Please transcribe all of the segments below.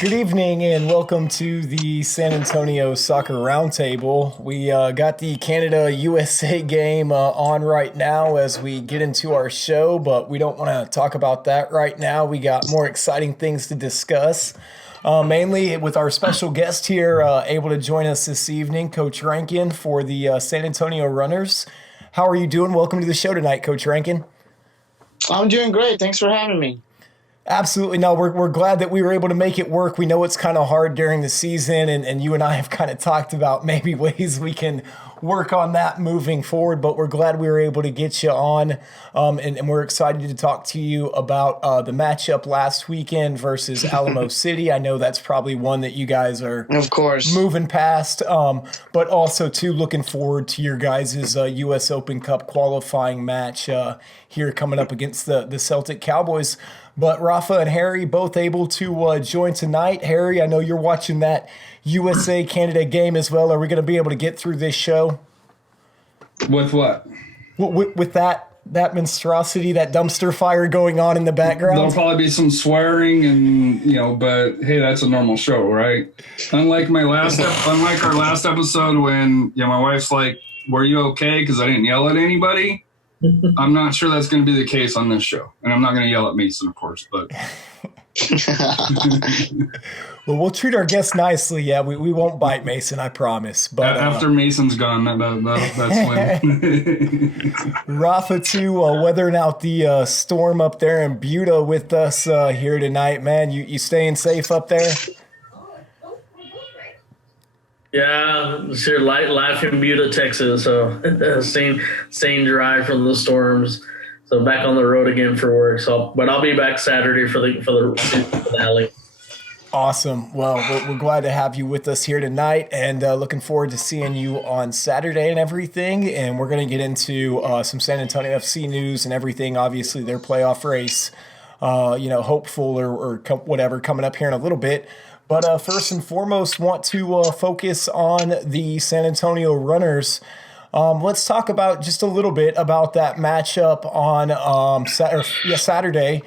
Good evening and welcome to the San Antonio Soccer Roundtable. We got the Canada USA game on right now as we get into our show, but we don't want to talk about that right now. We got more exciting things to discuss, mainly with our special guest here able to join us this evening, Coach Rankin for the San Antonio Runners. How are you doing? Welcome to the show tonight, Coach Rankin. I'm doing great. Thanks for having me. Absolutely. No, we're glad that we were able to make it work. We know it's kind of hard during the season, and you and I have kind of talked about maybe ways we can work on that moving forward, but we're glad we were able to get you on, and we're excited to talk to you about the matchup last weekend versus Alamo City. I know that's probably one that you guys are of course moving past, but also, too, looking forward to your guys' U.S. Open Cup qualifying match here coming up against the Celtic Cowboys. But Rafa and Harry both able to join tonight. Harry, I know you're watching that USA-Canada game as well. Are we going to be able to get through this show? With what? With that monstrosity, that dumpster fire going on in the background? There'll probably be some swearing and, but hey, that's a normal show, right? Unlike our last episode when, my wife's like, were you okay? Because I didn't yell at anybody. I'm not sure that's going to be the case on this show. And I'm not going to yell at Mason, of course, but. Well, we'll treat our guests nicely. Yeah, we won't bite Mason, I promise. But after Mason's gone, that's when. Rafa, too, weathering out the storm up there in Buda with us here tonight, man. You staying safe up there? Yeah, it's here live in Buda, Texas. So staying dry from the storms. So back on the road again for work. But I'll be back Saturday for the finale. Awesome. Well, we're glad to have you with us here tonight, and looking forward to seeing you on Saturday and everything. And we're going to get into some San Antonio FC news and everything. Obviously, their playoff race, hopeful or whatever coming up here in a little bit. But first and foremost, want to focus on the San Antonio Runners. Let's talk about just a little bit about that matchup on Saturday.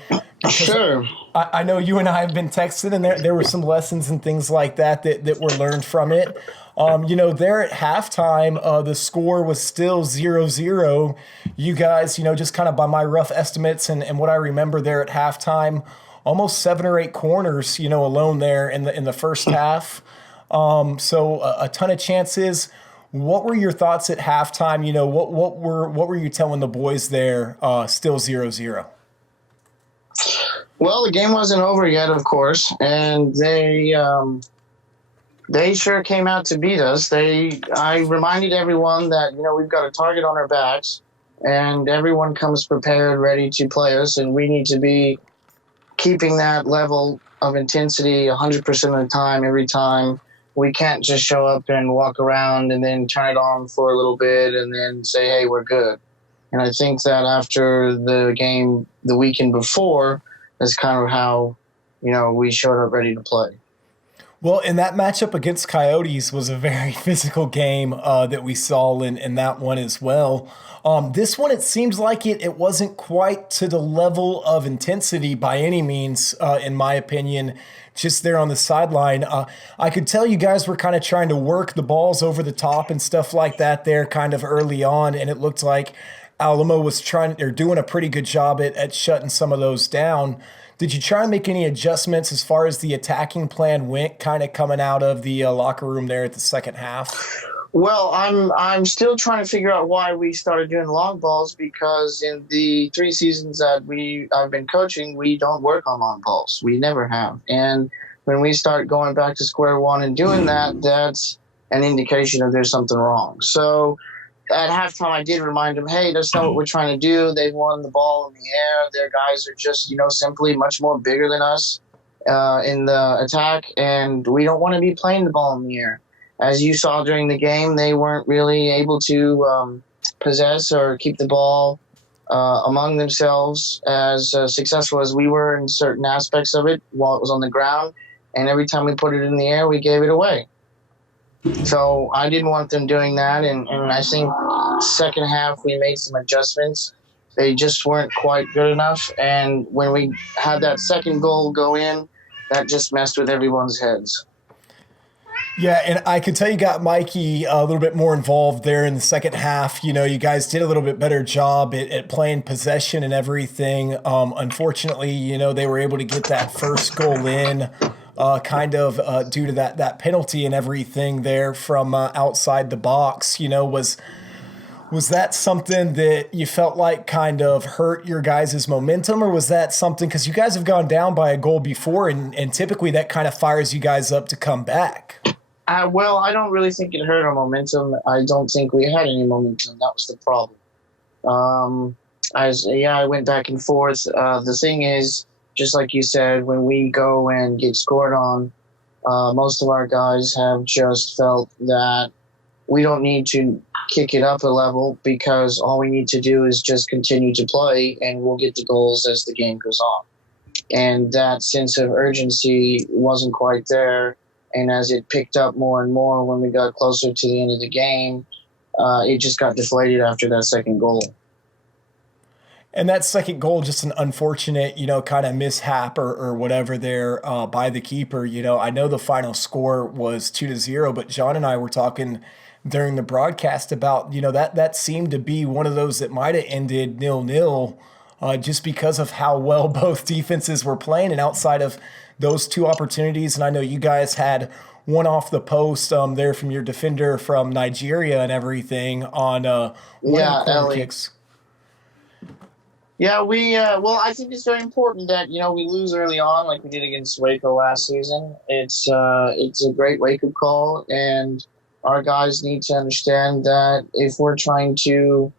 Sure. I know you and I have been texting, and there were some lessons and things like that were learned from it. There at halftime, the score was still 0-0. You guys, just kind of by my rough estimates and what I remember there at halftime, almost 7 or 8 corners, alone there in the first half. So a ton of chances. What were your thoughts at halftime? What were you telling the boys there? Still 0-0. Well, the game wasn't over yet, of course, and they sure came out to beat us. I reminded everyone that we've got a target on our backs, and everyone comes prepared, ready to play us, and we need to be keeping that level of intensity 100% of the time, every time. We can't just show up and walk around and then turn it on for a little bit and then say, hey, we're good. And I think that after the game the weekend before, that's kind of how, we showed up ready to play. Well, and that matchup against Coyotes was a very physical game that we saw in that one as well. This one, it seems like it wasn't quite to the level of intensity by any means, in my opinion, just there on the sideline. I could tell you guys were kind of trying to work the balls over the top and stuff like that there kind of early on, and it looked like Alamo was doing a pretty good job at shutting some of those down. Did you try and make any adjustments as far as the attacking plan went, kind of coming out of the locker room there at the second half? Well, I'm still trying to figure out why we started doing long balls, because in the 3 seasons that I've been coaching, we don't work on long balls. We never have. And when we start going back to square one and doing that, that's an indication that there's something wrong. So at halftime, I did remind them, hey, that's not what we're trying to do. They've won the ball in the air. Their guys are just, simply much more bigger than us in the attack, and we don't want to be playing the ball in the air. As you saw during the game, they weren't really able to possess or keep the ball among themselves as successful as we were in certain aspects of it while it was on the ground. And every time we put it in the air, we gave it away. So I didn't want them doing that, and I think second half we made some adjustments. They just weren't quite good enough, and when we had that second goal go in, that just messed with everyone's heads. Yeah, and I could tell you got Mikey a little bit more involved there in the second half. You know, you guys did a little bit better job at playing possession and everything. Unfortunately, you know, they were able to get that first goal in due to that penalty and everything there from outside the box. You know, was that something that you felt like kind of hurt your guys' momentum, or was that something, because you guys have gone down by a goal before, and typically that kind of fires you guys up to come back? Well, I don't really think it hurt our momentum. I don't think we had any momentum. That was the problem. I went back and forth. The thing is, just like you said, when we go and get scored on, most of our guys have just felt that we don't need to kick it up a level, because all we need to do is just continue to play and we'll get the goals as the game goes on. And that sense of urgency wasn't quite there. And as it picked up more and more when we got closer to the end of the game, it just got deflated after that second goal. And that second goal, just an unfortunate, you know, kind of mishap or whatever there by the keeper. You know, I know the final score was 2-0, but John and I were talking during the broadcast about, you know, that seemed to be one of those that might have ended 0-0 just because of how well both defenses were playing, and outside of those two opportunities. And I know you guys had one off the post there from your defender from Nigeria and everything on corner kicks. Yeah, I think it's very important that, you know, we lose early on like we did against Waco last season. It's a great wake-up call, and our guys need to understand that if we're trying to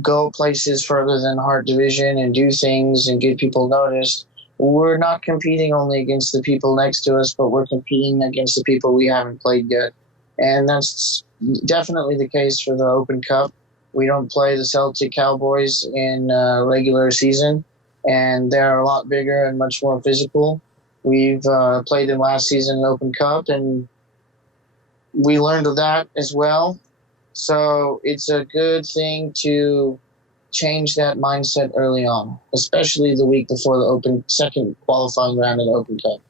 go places further than Heart Division and do things and get people noticed, we're not competing only against the people next to us, but we're competing against the people we haven't played yet. And that's definitely the case for the Open Cup. We don't play the Celtic Cowboys in regular season, and they're a lot bigger and much more physical. We've played them last season in Open Cup, and we learned of that as well. So it's a good thing to change that mindset early on, especially the week before the second qualifying round of the Open Cup.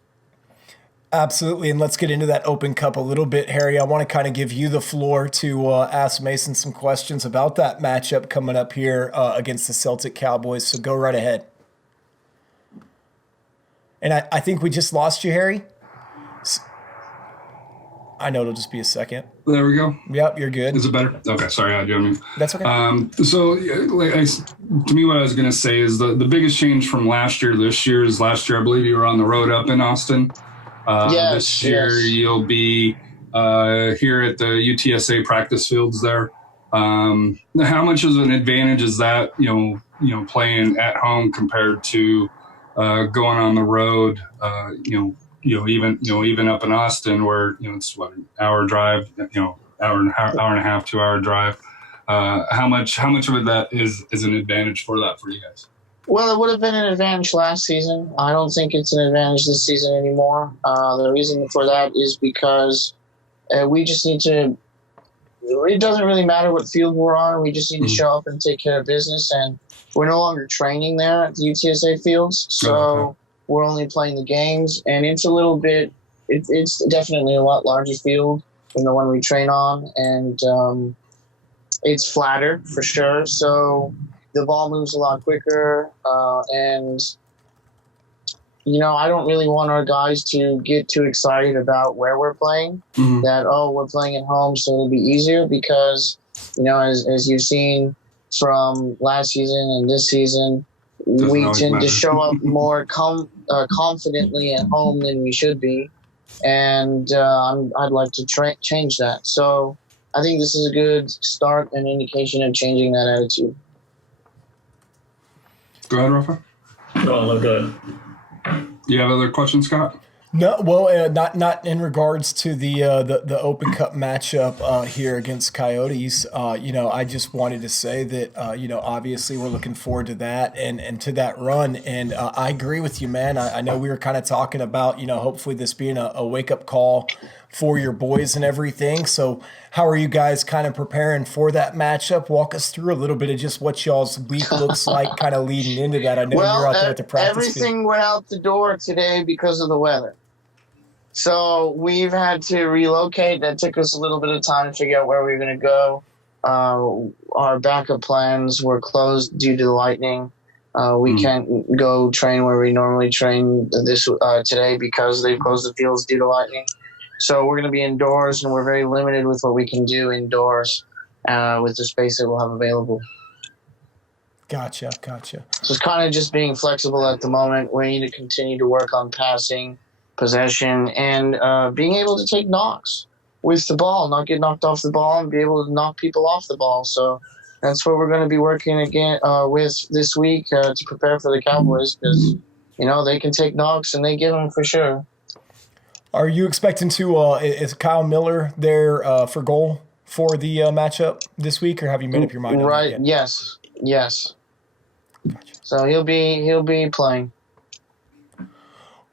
Absolutely, and let's get into that Open Cup a little bit, Harry. I want to kind of give you the floor to ask Mason some questions about that matchup coming up here against the Celtic Cowboys, so go right ahead. And I think we just lost you, Harry. I know it'll just be a second. There we go. Yep, you're good. Is it better? Okay, sorry. I do. That's okay. To me, what I was going to say is the biggest change from last year, this year, is last year I believe you were on the road up in Austin. This year you'll be here at the UTSA practice fields there. How much of an advantage is that, you know, playing at home compared to going on the road, even up in Austin where, you know, it's what, an hour drive, you know, hour and a half, 2 hour drive. How much of that is an advantage for you guys? Well, it would have been an advantage last season. I don't think it's an advantage this season anymore. The reason for that is because we just need to – it doesn't really matter what field we're on. We just need to show up and take care of business. And we're no longer training there at the UTSA fields, so we're only playing the games. And it's a little bit – it's definitely a lot larger field than the one we train on. And it's flatter for sure. So – the ball moves a lot quicker, and, you know, I don't really want our guys to get too excited about where we're playing, that, we're playing at home, so it'll be easier, because, you know, as you've seen from last season and this season, we tend to show up more confidently at home than we should be, and I'd like to change that. So I think this is a good start and indication of changing that attitude. Go ahead, Rafa. No, go ahead. You have other questions, Scott? No, well, not in regards to the Open Cup matchup here against Coyotes. You know, I just wanted to say that you know, obviously we're looking forward to that and to that run. And I agree with you, man. I know we were kind of talking about, you know, hopefully this being a wake up call for your boys and everything. So how are you guys kind of preparing for that matchup? Walk us through a little bit of just what y'all's week looks like kind of leading into that. I know you're out there at the practice everything field. went out the door today because of the weather. So we've had to relocate. That took us a little bit of time to figure out where we were going to go. Our backup plans were closed due to the lightning. We can't go train where we normally train today because they closed the fields due to lightning. So we're going to be indoors, and we're very limited with what we can do indoors with the space that we'll have available. Gotcha. So it's kind of just being flexible at the moment. We need to continue to work on passing, possession, and being able to take knocks with the ball, not get knocked off the ball, and be able to knock people off the ball. So that's what we're going to be working again with this week to prepare for the Cowboys, because they can take knocks and they give them for sure. Are you expecting to is Kyle Miller there for goal for the matchup this week, or have you made up your mind on that yet? Yes. Gotcha. So he'll be playing.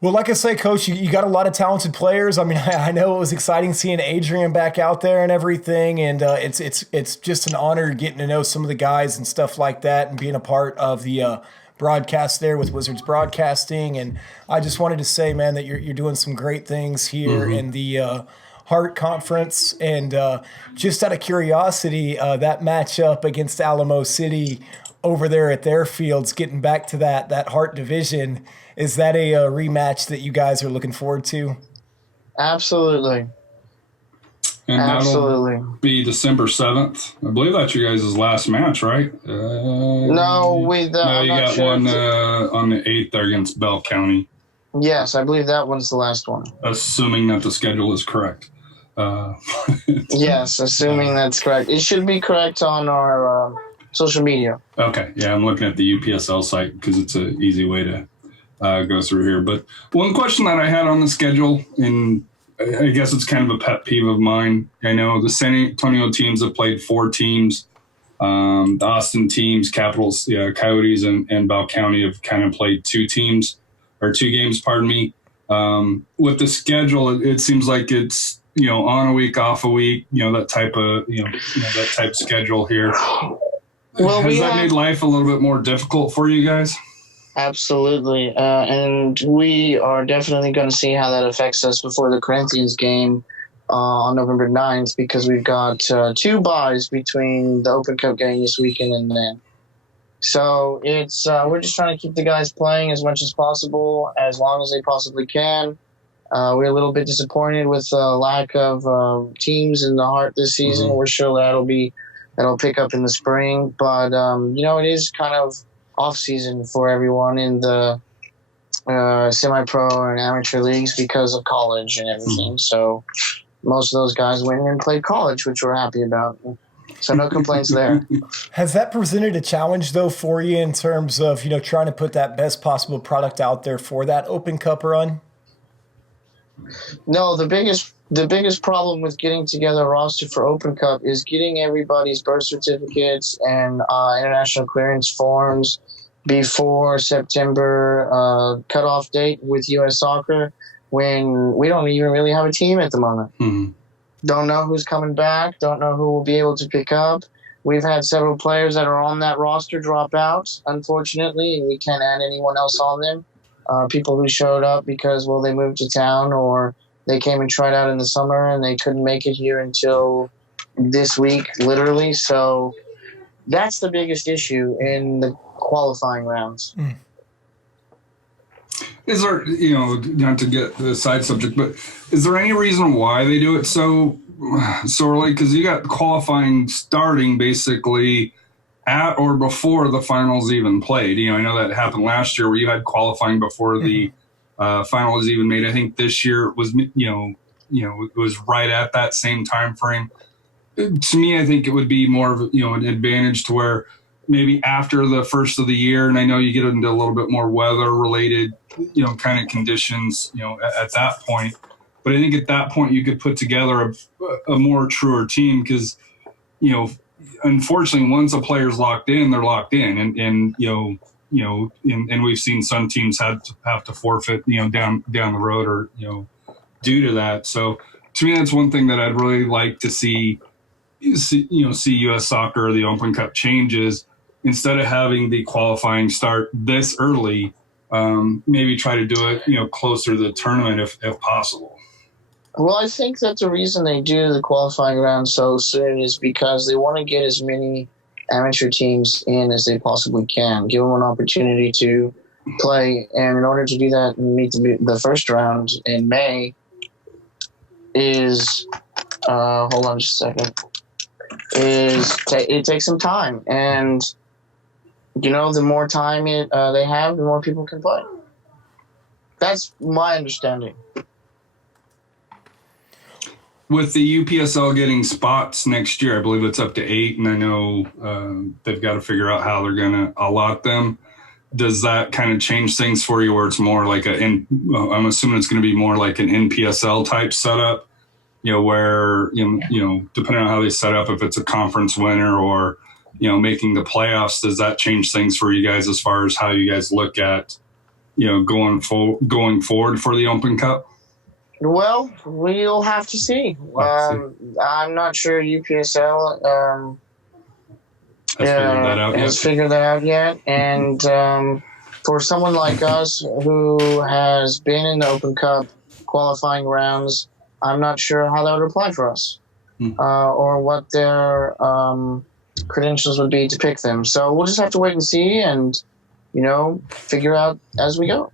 Well, like I say, Coach, you got a lot of talented players. I mean, I know it was exciting seeing Adrian back out there and everything, and it's just an honor getting to know some of the guys and stuff like that, and being a part of the broadcast there with Wizards Broadcasting. And I just wanted to say, man, that you're doing some great things here in the Hart Conference. And just out of curiosity, that matchup against Alamo City over there at their fields, getting back to that Hart division, is that a rematch that you guys are looking forward to? Absolutely. And that'll be December 7th. I believe that's your guys' last match, right? No, you got one on the 8th there against Bell County. Yes, I believe that one's the last one. Assuming that the schedule is correct. Yes, assuming that's correct. It should be correct on our social media. Okay, yeah, I'm looking at the UPSL site because it's an easy way to go through here. But one question that I had on the schedule, and I guess it's kind of a pet peeve of mine. I know the San Antonio teams have played 4 teams. The Austin teams, Capitals, Coyotes, and Bell County have kind of played 2 games, pardon me. With the schedule, it seems like it's, on a week, off a week, that type of, that type of schedule here. Well, Has that made life a little bit more difficult for you guys? Absolutely. And we are definitely going to see how that affects us before the Corinthians game on November 9th, because we've got 2 byes between the Open Cup game this weekend and then. So it's we're just trying to keep the guys playing as much as possible, as long as they possibly can. We're a little bit disappointed with the lack of teams in the Hart this season. We're sure that'll pick up in the spring. But, it is kind of off-season for everyone in the semi-pro and amateur leagues because of college and everything. So most of those guys went and played college, which we're happy about. So no complaints there. Has that presented a challenge, though, for you in terms of, trying to put that best possible product out there for that Open Cup run? No, the biggest problem with getting together a roster for Open Cup is getting everybody's birth certificates and international clearance forms before September cutoff date with U.S. Soccer, when we don't even really have a team at the moment. Don't know who's coming back. Don't know who will be able to pick up. We've had several players that are on that roster drop out, unfortunately, and we can't add anyone else on them. People who showed up because, they moved to town, or they came and tried out in the summer and they couldn't make it here until this week, literally. So that's the biggest issue in the qualifying rounds. Is there, not to get the side subject, but is there any reason why they do it so early? Because you got qualifying starting basically at or before the finals even played. I know that happened last year where you had qualifying before the final was even made. I think this year it was, it was right at that same time frame. To me, I think it would be more of, an advantage to where maybe after the first of the year, and I know you get into a little bit more weather related, kind of conditions, at that point. But I think at that point you could put together a more truer team, because, unfortunately, once a player's locked in, they're locked in, and we've seen some teams have to forfeit, down the road, or due to that. So to me, that's one thing that I'd really like to see U.S. Soccer or the Open Cup changes. Instead of having the qualifying start this early, maybe try to do it, closer to the tournament if possible. Well, I think that the reason they do the qualifying round so soon is because they want to get as many amateur teams in as they possibly can, give them an opportunity to play. And in order to do that and meet the first round in May is, hold on just a second, it takes some time. And, the more time they have, the more people can play. That's my understanding. With the UPSL getting spots next year, I believe it's up to 8, and I know they've got to figure out how they're going to allot them. Does that kind of change things for you, where it's more like I'm assuming it's going to be more like an NPSL type setup, where depending on how they set up, if it's a conference winner or making the playoffs, does that change things for you guys as far as how you guys look at going forward for the Open Cup? Well, we'll have to see. I'm not sure UPSL has figured that out yet. And for someone like us who has been in the Open Cup qualifying rounds, I'm not sure how that would apply for us or what their credentials would be to pick them. So we'll just have to wait and see and, figure out as we go.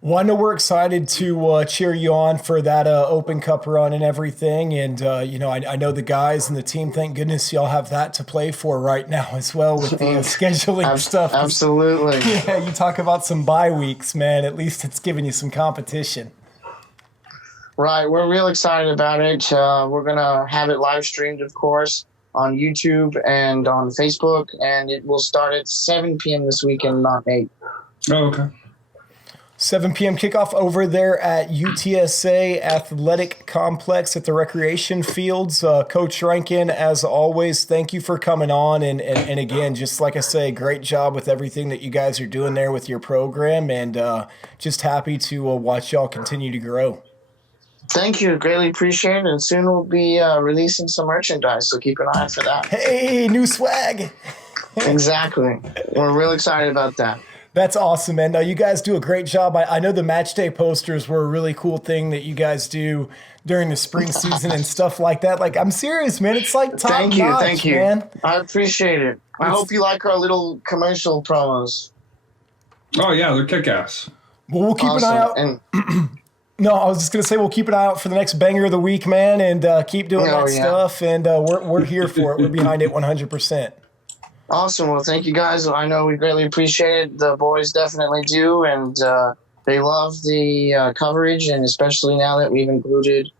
Well, I know we're excited to cheer you on for that Open Cup run and everything. And, I know the guys and the team, thank goodness y'all have that to play for right now as well with the scheduling stuff. Absolutely. Yeah, you talk about some bye weeks, man. At least it's giving you some competition. Right. We're real excited about it. We're going to have it live streamed, of course, on YouTube and on Facebook. And it will start at 7 p.m. this weekend, not 8. Oh, okay. 7 p.m. kickoff over there at UTSA Athletic Complex at the Recreation Fields. Coach Rankin, as always, thank you for coming on. And again, just like I say, great job with everything that you guys are doing there with your program. And just happy to watch y'all continue to grow. Thank you. Greatly appreciate it. And soon we'll be releasing some merchandise, so keep an eye out for that. Hey, new swag. Exactly. We're real excited about that. That's awesome, man. You guys do a great job. I know the match day posters were a really cool thing that you guys do during the spring season and stuff like that. Like, I'm serious, man. It's like top notch, thank you. Man. I appreciate it. I hope you like our little commercial promos. Oh, yeah, they're kick-ass. Well, we'll keep an eye out. No, I was just going to say we'll keep an eye out for the next banger of the week, man, and keep doing stuff. And we're here for it. We're behind it 100%. Awesome. Well, thank you, guys. I know we greatly appreciate it. The boys definitely do, and they love the coverage, and especially now that we've included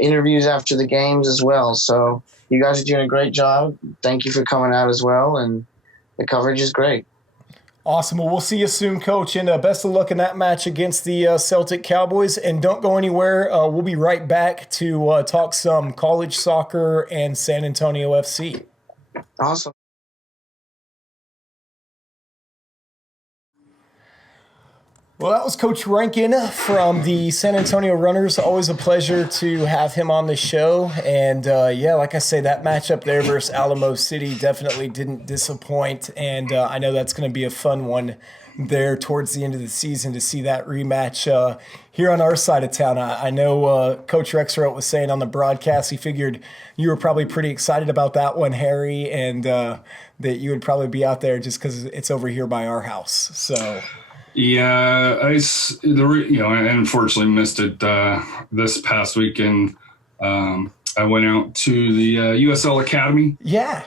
interviews after the games as well. So you guys are doing a great job. Thank you for coming out as well, and the coverage is great. Awesome. Well, we'll see you soon, Coach, and best of luck in that match against the Celtic Cowboys. And don't go anywhere. We'll be right back to talk some college soccer and San Antonio FC. Awesome. Well, that was Coach Rankin from the San Antonio Runners. Always a pleasure to have him on the show. And, like I say, that matchup there versus Alamo City definitely didn't disappoint. And I know that's going to be a fun one there towards the end of the season to see that rematch here on our side of town. I know Coach Rexroth was saying on the broadcast he figured you were probably pretty excited about that one, Harry, and that you would probably be out there just because it's over here by our house. So... Yeah, I unfortunately missed it this past weekend. I went out to the USL Academy. Yeah.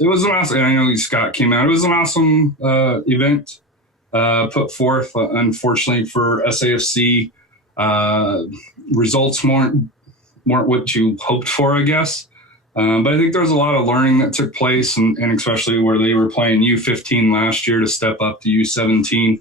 It was an awesome, I know Scott came out. It was an awesome event put forth. Unfortunately for SAFC, results weren't what you hoped for, I guess. But I think there was a lot of learning that took place, and especially where they were playing U15 last year to step up to U17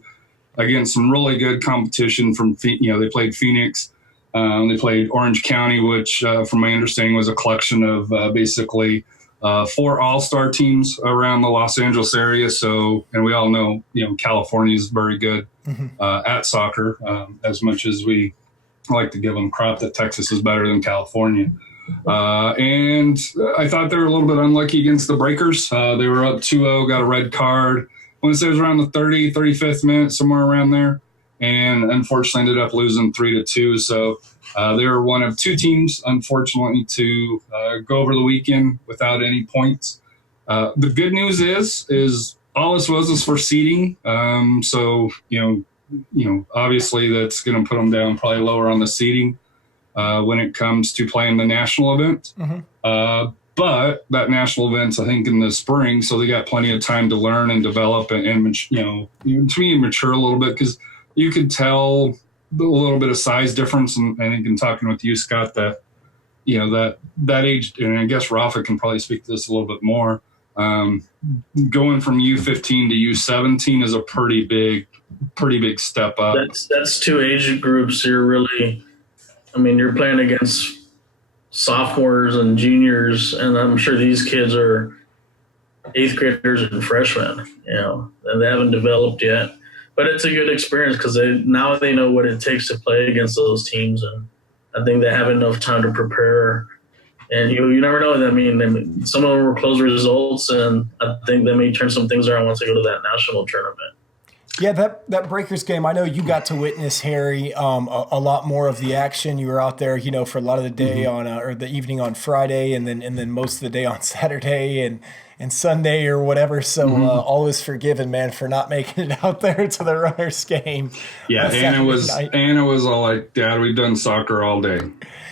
against some really good competition from, they played Phoenix. They played Orange County, which, from my understanding, was a collection of basically 4 all-star teams around the Los Angeles area. So, and we all know, California is very good at soccer, as much as we like to give them crap that Texas is better than California. And I thought they were a little bit unlucky against the Breakers. They were up 2-0, got a red card. I want to say it was around the 35th minute, somewhere around there. and unfortunately ended up losing 3-2. So they were one of two teams, unfortunately, to go over the weekend without any points. The good news is all this was for seeding. So obviously that's going to put them down probably lower on the seeding when it comes to playing the national event. But that national event's, I think, in the spring, so they got plenty of time to learn and develop and to me, mature a little bit, because you could tell a little bit of size difference. And I think in talking with you, Scott, that that age, and I guess Rafa can probably speak to this a little bit more. Going from U15 to U17 is a pretty big step up. That's two age groups. You're playing against sophomores and juniors, and I'm sure these kids are 8th graders and freshmen, and they haven't developed yet. But it's a good experience because now they know what it takes to play against those teams, and I think they have enough time to prepare. And you never know. I mean, some of them were close results, and I think they may turn some things around once they go to that national tournament. Yeah, that Breakers game, I know you got to witness, Harry, a lot more of the action. You were out there, for a lot of the day on or the evening on Friday, and then most of the day on Saturday and Sunday or whatever. So all is forgiven, man, for not making it out there to the runners game. Yeah, Anna was all like, "Dad, we've done soccer all day."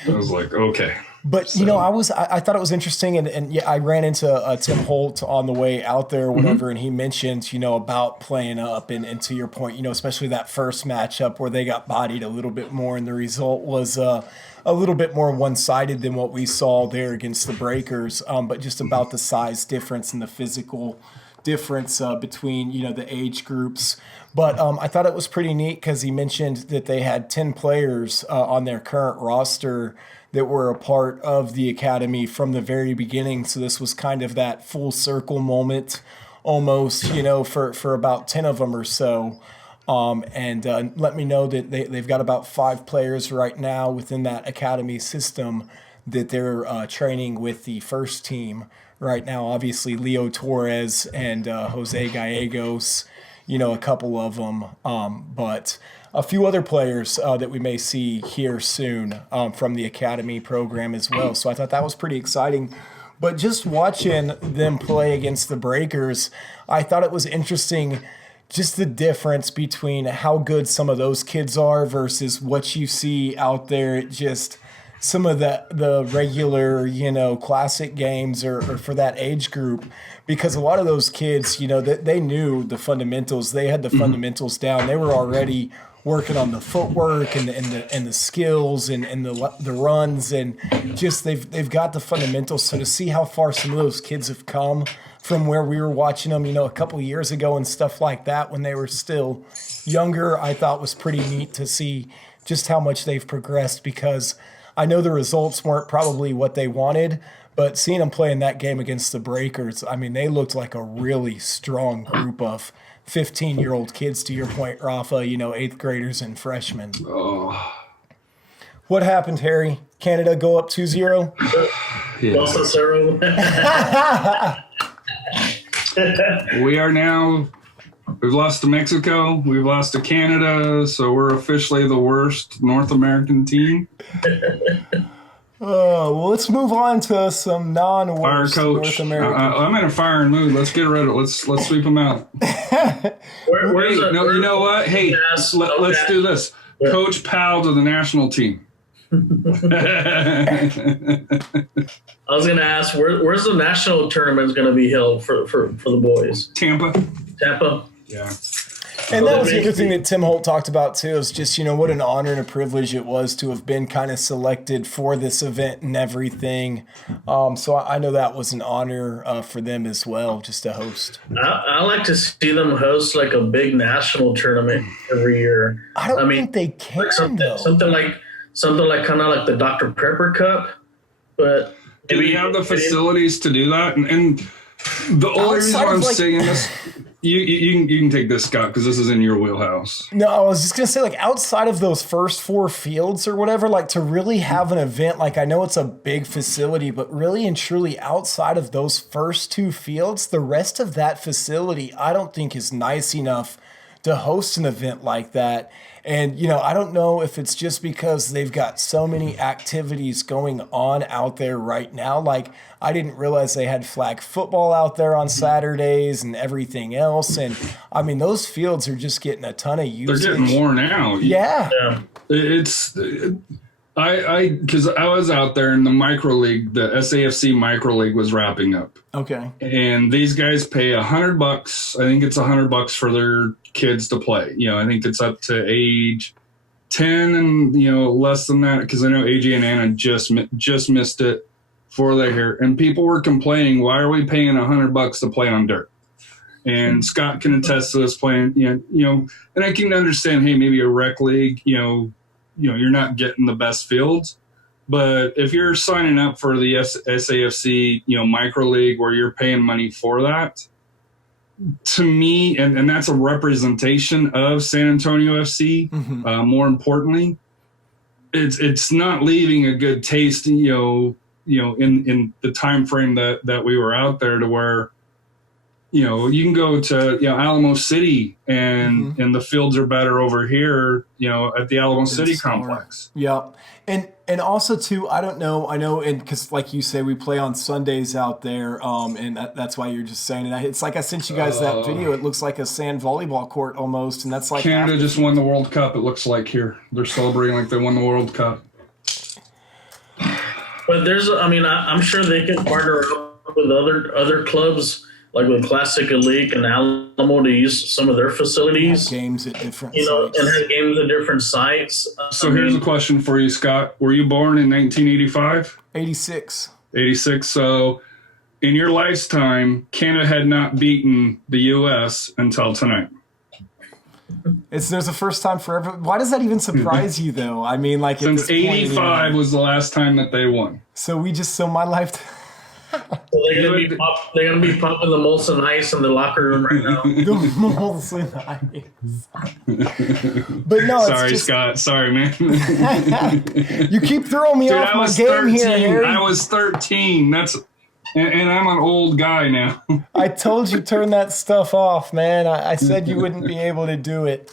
I was like, okay. But I thought it was interesting, and I ran into Tim Holt on the way out there, or whatever, and he mentioned about playing up, and to your point, especially that first matchup where they got bodied a little bit more, and the result was a little bit more one-sided than what we saw there against the Breakers, but just about the size difference and the physical difference between the age groups. But I thought it was pretty neat because he mentioned that they had 10 players on their current roster that were a part of the academy from the very beginning. So this was kind of that full circle moment almost, for about 10 of them or so. And let me know that they've got about 5 players right now within that academy system that they're training with the first team right now. Obviously, Leo Torres and Jose Gallegos, a couple of them. But a few other players that we may see here soon from the academy program as well. So I thought that was pretty exciting. But just watching them play against the Breakers, I thought it was interesting just the difference between how good some of those kids are versus what you see out there at just some of the regular, classic games or for that age group. Because a lot of those kids, they knew the fundamentals. They had the fundamentals down. They were already working on the footwork and the skills and the runs, and just they've got the fundamentals. So to see how far some of those kids have come from where we were watching them, a couple of years ago and stuff like that when they were still younger, I thought was pretty neat to see just how much they've progressed, because I know the results weren't probably what they wanted, but seeing them play in that game against the Breakers, they looked like a really strong group of 15-year-old kids, to your point, Rafa, 8th graders and freshmen. Oh. What happened, Harry? Canada go up 2-0? We've lost to Mexico, we've lost to Canada, so we're officially the worst North American team. Well, let's move on to some non-worst North American. I'm in a firing mood. Let's get rid of it. Let's sweep them out. You know what? Hey, let's do this. Coach Powell to the national team. I was going to ask, where's the national tournament going to be held for the boys? Tampa. Yeah. And that was the other thing that Tim Holt talked about too, is just, what an honor and a privilege it was to have been kind of selected for this event and everything. So I know that was an honor for them as well, just to host. I like to see them host like a big national tournament every year. I don't think they can, though. Something like kind of like the Dr. Pepper Cup, but do we have the facilities to do that? And the only reason I'm saying this, you can take this, Scott, because this is in your wheelhouse. No, I was just gonna say, outside of those first 4 fields or whatever, to really have an event, I know it's a big facility, but really and truly outside of those first 2 fields, the rest of that facility I don't think is nice enough to host an event like that. And, I don't know if it's just because they've got so many activities going on out there right now. Like, I didn't realize they had flag football out there on Saturdays and everything else. And, I mean, those fields are just getting a ton of usage. They're getting more now. Yeah. Because I was out there in the micro league, the SAFC micro league was wrapping up. Okay. And these guys pay $100. I think it's $100 for their kids to play. I think it's up to age 10 and, less than that. Because I know AJ and Anna just missed it before they're here. And people were complaining, why are we paying $100 to play on dirt? And Scott can attest to this playing, and I can understand, hey, maybe a rec league, you're not getting the best fields. But if you're signing up for the SAFC, micro league where you're paying money for that, to me, and that's a representation of San Antonio FC, more importantly, it's not leaving a good taste, in the time frame that we were out there, to where, you can go to, Alamo City and the fields are better over here, at the Alamo City complex. Yeah. And also too, I don't know, I know, and because like you say, we play on Sundays out there, and that's why you're just saying it. It's like I sent you guys that video. It looks like a sand volleyball court almost, and that's like Canada just won the World Cup. It looks like here they're celebrating like they won the World Cup. But I'm sure they can partner up with other clubs, like with Classic Elite and Alamo, to use some of their facilities. Games at different sites. And have games at different sites. So here's a question for you, Scott. Were you born in 1985? 86. 86. So in your lifetime, Canada had not beaten the U.S. until tonight. There's a first time for everyone. Why does that even surprise you, though? I mean, like, since 85 was the last time that they won. So my lifetime. So they're gonna be pumping the Molson Ice in the locker room right now. The Molson Ice. But no, sorry, it's just, Scott. Sorry, man. You keep throwing me off my game 13. here, Harry. I was 13. And I'm an old guy now. I told you turn that stuff off, man. I said you wouldn't be able to do it.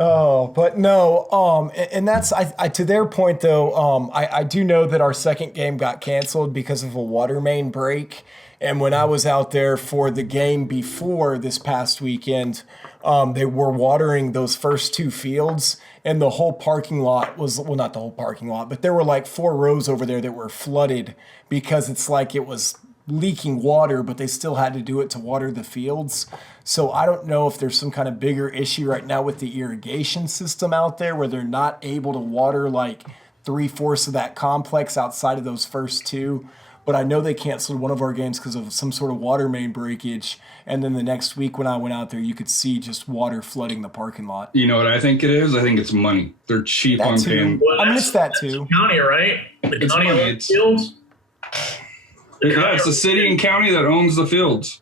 Oh, but no, and that's I to their point though. I do know that our second game got canceled because of a water main break, and when I was out there for the game before this past weekend, they were watering those first two fields, and the whole parking lot was, well, not the whole parking lot, but there were like 4 rows over there that were flooded because it's like it was leaking water, but they still had to do it to water the fields. So I don't know if there's some kind of bigger issue right now with the irrigation system out there where they're not able to water like 3/4 of that complex outside of those first 2. But I know they canceled one of our games because of some sort of water main breakage. And then the next week when I went out there, you could see just water flooding the parking lot. You know what I think it is? I think it's money. They're cheap on paying. Well, I missed that too. The county, right? The It's county money. owns fields. Yeah, it's the city and county that owns the fields.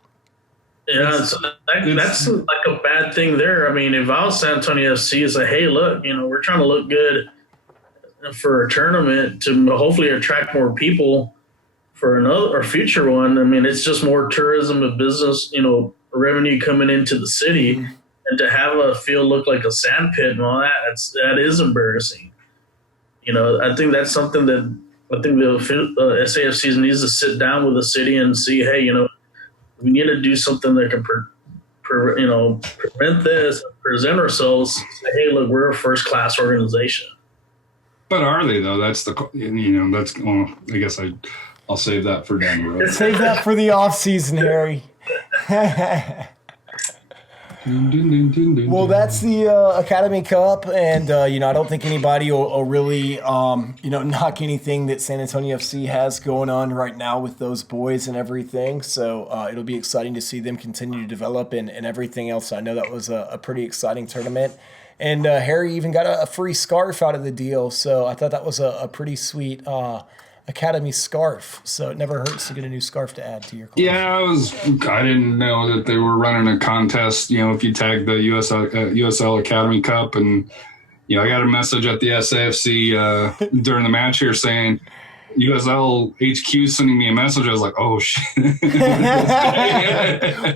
Yeah, so that's like a bad thing there. I mean, if I was San Antonio FC, it's like, hey, look, we're trying to look good for a tournament to hopefully attract more people for another or future one. I mean, it's just more tourism and business, revenue coming into the city, and to have a field look like a sand pit and all that is embarrassing. I think that's something that I think the SAFC needs to sit down with the city and see, hey, we need to do something that can prevent this, present ourselves, say, hey, look, we're a first-class organization. But are they, though? That's that's, well, I guess I'll save that for down the road. Save that for the off season, Harry. Well, that's the Academy Cup, and I don't think anybody will really knock anything that San Antonio FC has going on right now with those boys and everything. So it'll be exciting to see them continue to develop and everything else. I know that was a pretty exciting tournament, and Harry even got a free scarf out of the deal. So I thought that was a pretty sweet Academy scarf, so it never hurts to get a new scarf to add to your collection. Yeah, I didn't know that they were running a contest, if you tag the USL Academy Cup, and I got a message at the SAFC during the match here saying, USL HQ sending me a message. I was like, oh shit.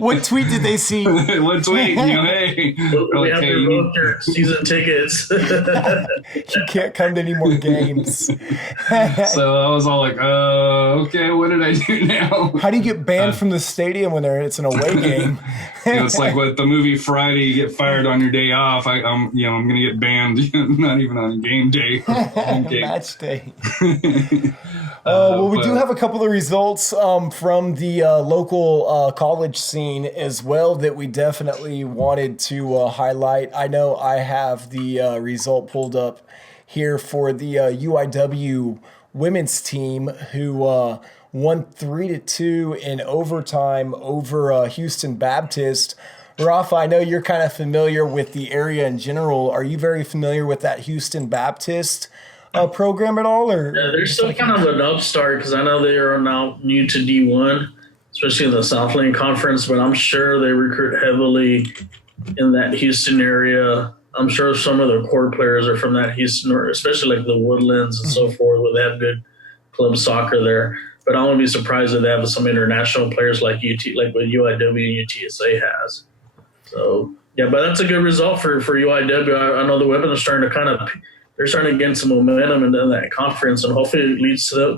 What tweet did they see? What tweet? Hey. We have to book your season tickets. You can't come to any more games. So I was all like, okay, what did I do now? How do you get banned from the stadium when it's an away game? It's like with the movie Friday, you get fired on your day off. I'm going to get banned, not even on game day. Match day. Well, we do have a couple of results from the local college scene as well that we definitely wanted to highlight. I know I have the result pulled up here for the UIW women's team who won 3-2 in overtime over Houston Baptist. Rafa, I know you're kind of familiar with the area in general. Are you very familiar with that Houston Baptist program at all? Or yeah, they're still kind of an upstart because I know they are now new to D1, especially in the South Lane Conference, but I'm sure they recruit heavily in that Houston area. I'm sure some of their core players are from that Houston, or especially like the Woodlands and so forth, where they have good club soccer there. But I wouldn't be surprised if they have some international players like like what UIW and UTSA has. So yeah, but that's a good result for UIW. I know the women are starting to they're starting to gain some momentum in that conference, and hopefully it leads to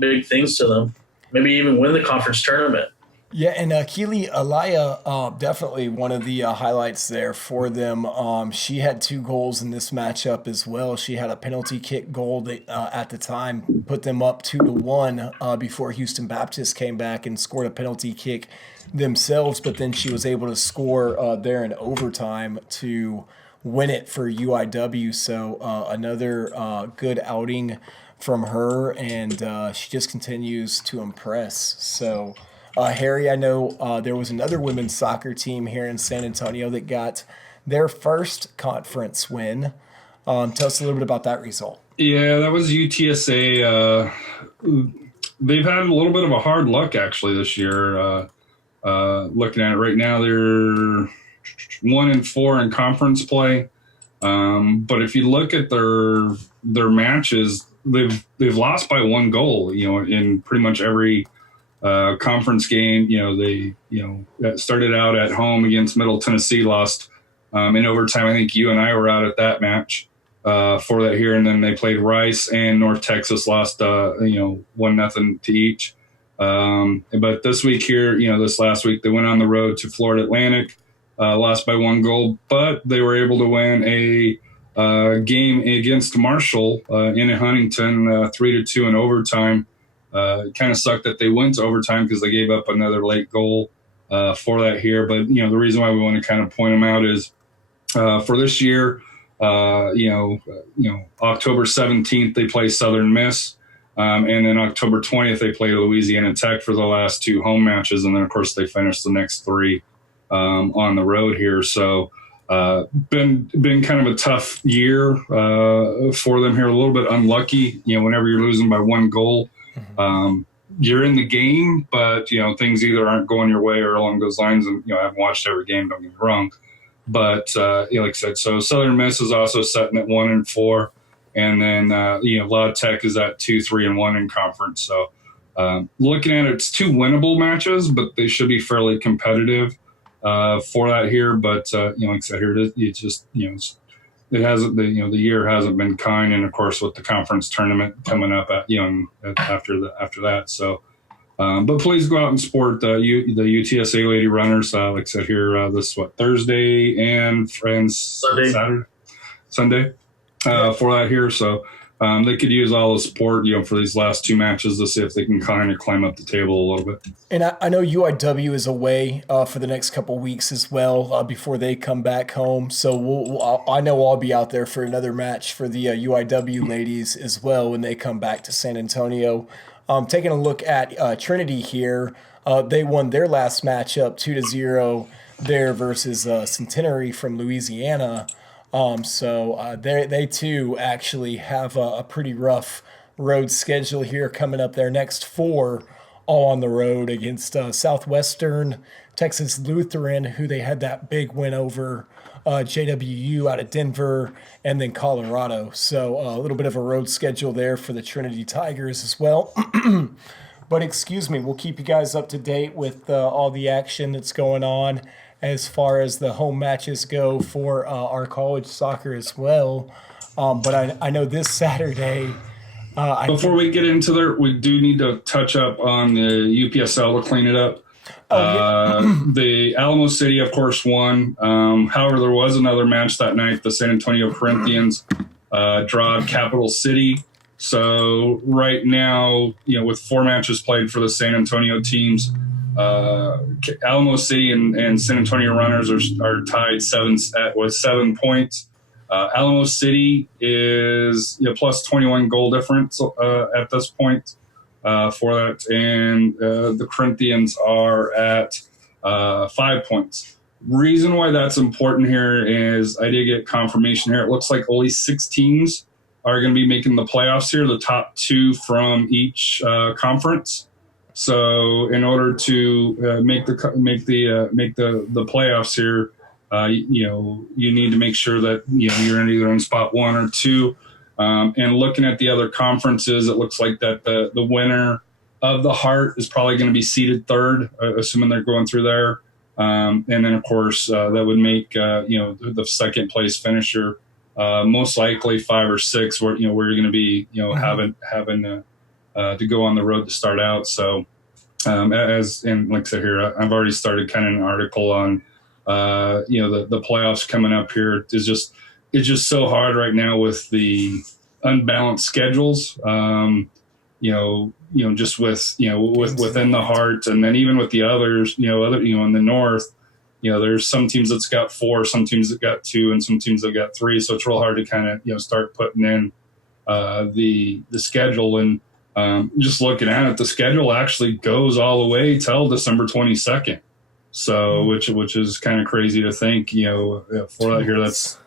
big things to them. Maybe even win the conference tournament. Yeah, and Keely Alaya, definitely one of the highlights there for them. She had 2 goals in this matchup as well. She had a penalty kick goal that at the time put them up 2-1 before Houston Baptist came back and scored a penalty kick themselves. But then she was able to score there in overtime to win it for UIW. So another good outing from her, and she just continues to impress. So. Harry, I know there was another women's soccer team here in San Antonio that got their first conference win. Tell us a little bit about that result. Yeah, that was UTSA. They've had a little bit of a hard luck actually this year. Looking at it right now, they're 1-4 in conference play. But if you look at their matches, they've lost by 1 goal. In pretty much every conference game. They started out at home against Middle Tennessee, lost in overtime. I think you and I were out at that match for that here, and then they played Rice and North Texas, lost 1-0 to each. But this week here, this last week, they went on the road to Florida Atlantic, lost by 1 goal, but they were able to win a game against Marshall in Huntington, 3-2 in overtime. It kind of sucked that they went to overtime because they gave up another late goal for that here. But, the reason why we want to kind of point them out is for this year, October 17th, they play Southern Miss. And then October 20th, they play Louisiana Tech for the last 2 home matches. And then, of course, they finish the next 3 on the road here. So been kind of a tough year for them here, a little bit unlucky, whenever you're losing by 1 goal. You're in the game, but things either aren't going your way or along those lines. And I haven't watched every game, don't get me wrong, but like I said, so Southern Miss is also sitting at 1-4, and then La Tech is at 2-3-1 in conference. So looking at it, it's 2 winnable matches, but they should be fairly competitive for that here. But like I said, here it's just it hasn't the year hasn't been kind, and of course with the conference tournament coming up after that. So but please go out and support the UTSA Lady Runners. Like I said here, this Thursday and Sunday for that here. So they could use all the support for these last 2 matches to see if they can kind of climb up the table a little bit. And I know UIW is away for the next couple weeks as well before they come back home. So I know I'll be out there for another match for the UIW ladies as well when they come back to San Antonio. Taking a look at Trinity here, they won their last matchup 2-0 there versus Centenary from Louisiana. So they too actually have a pretty rough road schedule here coming up. Their next 4 all on the road against Southwestern Texas Lutheran, who they had that big win over JWU out of Denver and then Colorado. So a little bit of a road schedule there for the Trinity Tigers as well. But excuse me, we'll keep you guys up to date with all the action that's going on as far as the home matches go for our college soccer as well. But I know this Saturday. Before we get into there, we do need to touch up on the UPSL to clean it up. The Alamo City, of course, won. However, there was another match that night. The San Antonio Corinthians drawed Capital City. So right now, with 4 matches played for the San Antonio teams, Alamo City and San Antonio Runners are tied with 7 points. Alamo City is plus 21 goal difference at this point for that, and the Corinthians are at 5 points. Reason why that's important here is I did get confirmation here. It looks like only 6 teams are going to be making the playoffs here, the top 2 from each conference. So in order to make the playoffs here, you need to make sure that you're either in spot 1 or 2. And looking at the other conferences, it looks like that the winner of the Heart is probably going to be seeded 3rd, assuming they're going through there. And then, of course, that would make the second place finisher most likely 5 or 6, where you're going to be having to go on the road to start out. So and like I said here, I've already started kind of an article on the playoffs coming up here. It's just so hard right now with the unbalanced schedules. Just within the Heart, and then even with the others, in the North, there's some teams that's got 4, some teams that got 2, and some teams that got 3. So it's real hard to kind of start putting in the schedule. And just looking at it, the schedule actually goes all the way till December 22nd. So which is kind of crazy to think, for that here. That's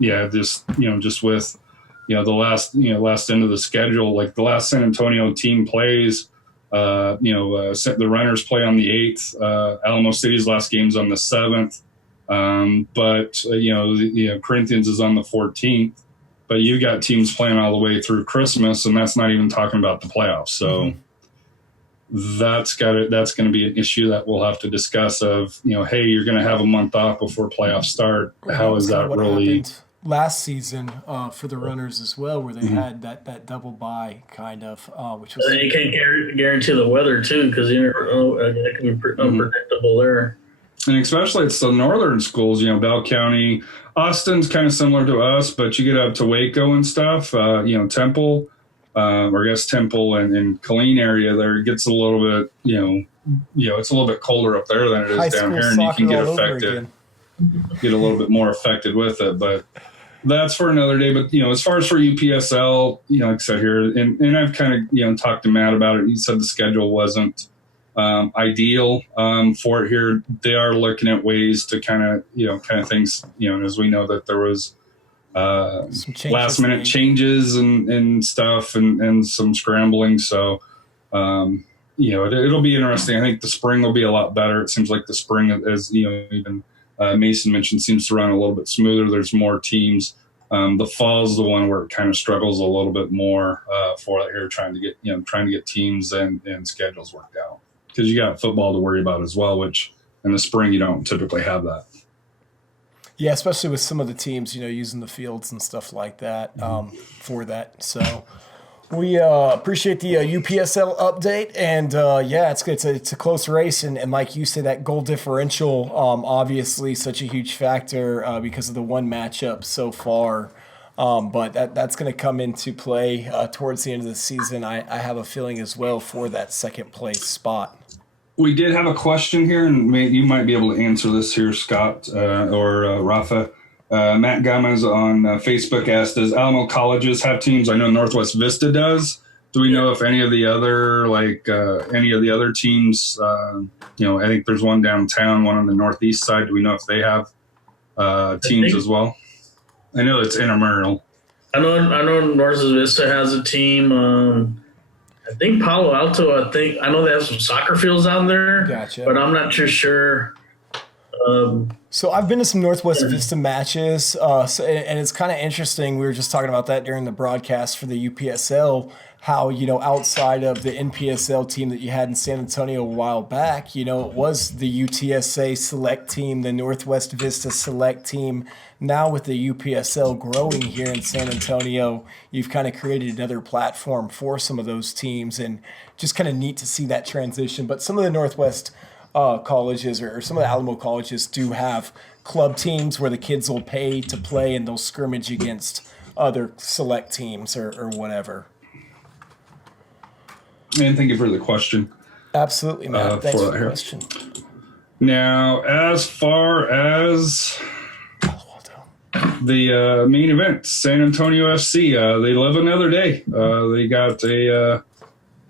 just with the last end of the schedule, like the last San Antonio team plays. The Runners play on the 8th. Alamo City's last game's on the 7th. But the Corinthians is on the 14th. But you got teams playing all the way through Christmas, and that's not even talking about the playoffs. So that's going to be an issue that we'll have to discuss. Of hey, you're going to have a month off before playoffs start. How is that really? Last season for the Runners as well, where they had that double bye kind of, which was. And you can't guarantee the weather too, because you never know, it can be unpredictable there. And especially it's the northern schools, Bell County, Austin's kind of similar to us, but you get up to Waco and stuff. Temple, or I guess Temple and Killeen area there, it gets a little bit, it's a little bit colder up there than it is down here, and you can get affected. Get a little bit more affected with it, but that's for another day. But as far as for UPSL, like I said here, and I've kind of talked to Matt about it. He said the schedule wasn't ideal for it here. They are looking at ways to kind of things. As we know that there was last minute changes and stuff and some scrambling. So it'll be interesting. I think the spring will be a lot better. It seems like the spring, as even Mason mentioned, seems to run a little bit smoother. There's more teams. The fall is the one where it kind of struggles a little bit more for that here, trying to get teams and schedules worked out, because you got football to worry about as well, which in the spring you don't typically have that. Yeah, especially with some of the teams, using the fields and stuff like that for that. So we appreciate the UPSL update, and it's a close race, and like you said, that goal differential, obviously such a huge factor because of the one matchup so far. But that's going to come into play towards the end of the season. I have a feeling as well for that second place spot. We did have a question here, and you might be able to answer this here, Scott or Rafa. Matt Gomez on Facebook asked, does Alamo Colleges have teams? I know Northwest Vista does. Do we know if any of the other teams, I think there's one downtown, one on the northeast side. Do we know if they have teams as well? I know it's intramural. I know Northwest Vista has a team. I think Palo Alto. I know they have some soccer fields out there. Gotcha. But I'm not too sure. So I've been to some Northwest Vista matches, and it's kind of interesting. We were just talking about that during the broadcast for the UPSL, how, outside of the NPSL team that you had in San Antonio a while back, it was the UTSA select team, the Northwest Vista select team. Now with the UPSL growing here in San Antonio, you've kind of created another platform for some of those teams, and just kind of neat to see that transition. But some of the Northwest colleges or some of the Alamo colleges do have club teams where the kids will pay to play and they'll scrimmage against other select teams or whatever. And thank you for the question. Absolutely, Matt. Thanks for the question. Now, as far as the main event, San Antonio FC, they live another day. They got a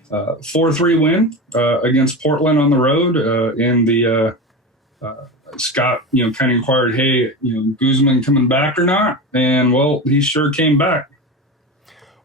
4-3 win against Portland on the road in the Scott, kind of inquired, hey, Guzman coming back or not? And, well, he sure came back.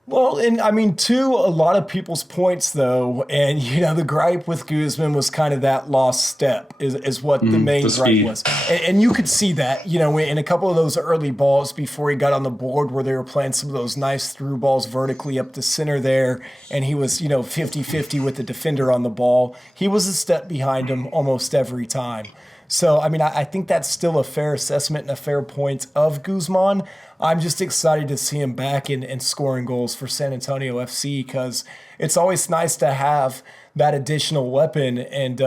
Well, and I mean, to a lot of people's points, though, and, the gripe with Guzman was kind of that lost step is what the main gripe was. And you could see that, in a couple of those early balls before he got on the board where they were playing some of those nice through balls vertically up the center there, and he was, 50-50 with the defender on the ball. He was a step behind him almost every time. So, I mean, I think that's still a fair assessment and a fair point of Guzman. I'm just excited to see him back and scoring goals for San Antonio FC because it's always nice to have that additional weapon. And,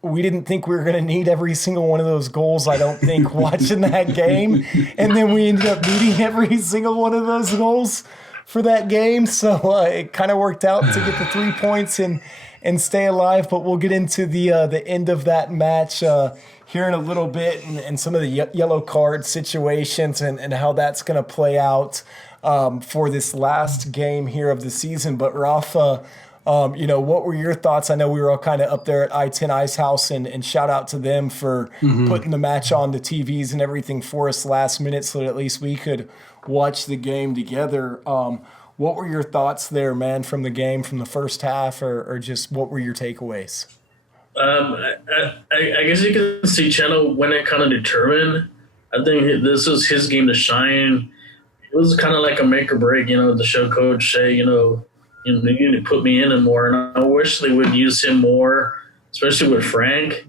we didn't think we were going to need every single one of those goals, I don't think, watching that game. And then we ended up needing every single one of those goals for that game. So it kind of worked out to get the 3 points and stay alive. But we'll get into the end of that match here in a little bit and some of the yellow card situations and how that's going to play out for this last game here of the season. But Rafa, what were your thoughts? I know we were all kind of up there at I-10 Ice House and shout out to them for putting the match on the TVs and everything for us last minute so that at least we could watch the game together. What were your thoughts there, man, from the game, from the first half, or just what were your takeaways? I guess you can see Chano when it kind of determined. I think this was his game to shine. It was kind of like a make or break, to show Coach Shea, you need to put me in and more. And I wish they would use him more, especially with Frank.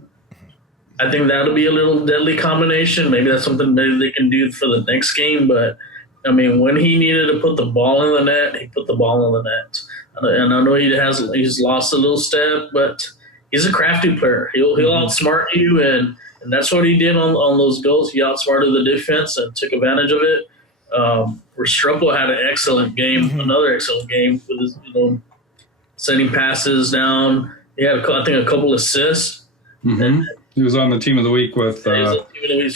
I think that'll be a little deadly combination. Maybe that's something maybe they can do for the next game. But, I mean, when he needed to put the ball in the net, he put the ball in the net. And I know he's lost a little step, but he's a crafty player. He'll outsmart you, and that's what he did on those goals. He outsmarted the defense and took advantage of it. Restrepo had an excellent game, another excellent game with his, sending passes down. He had, I think, a couple assists. And he was on the team of the week with. So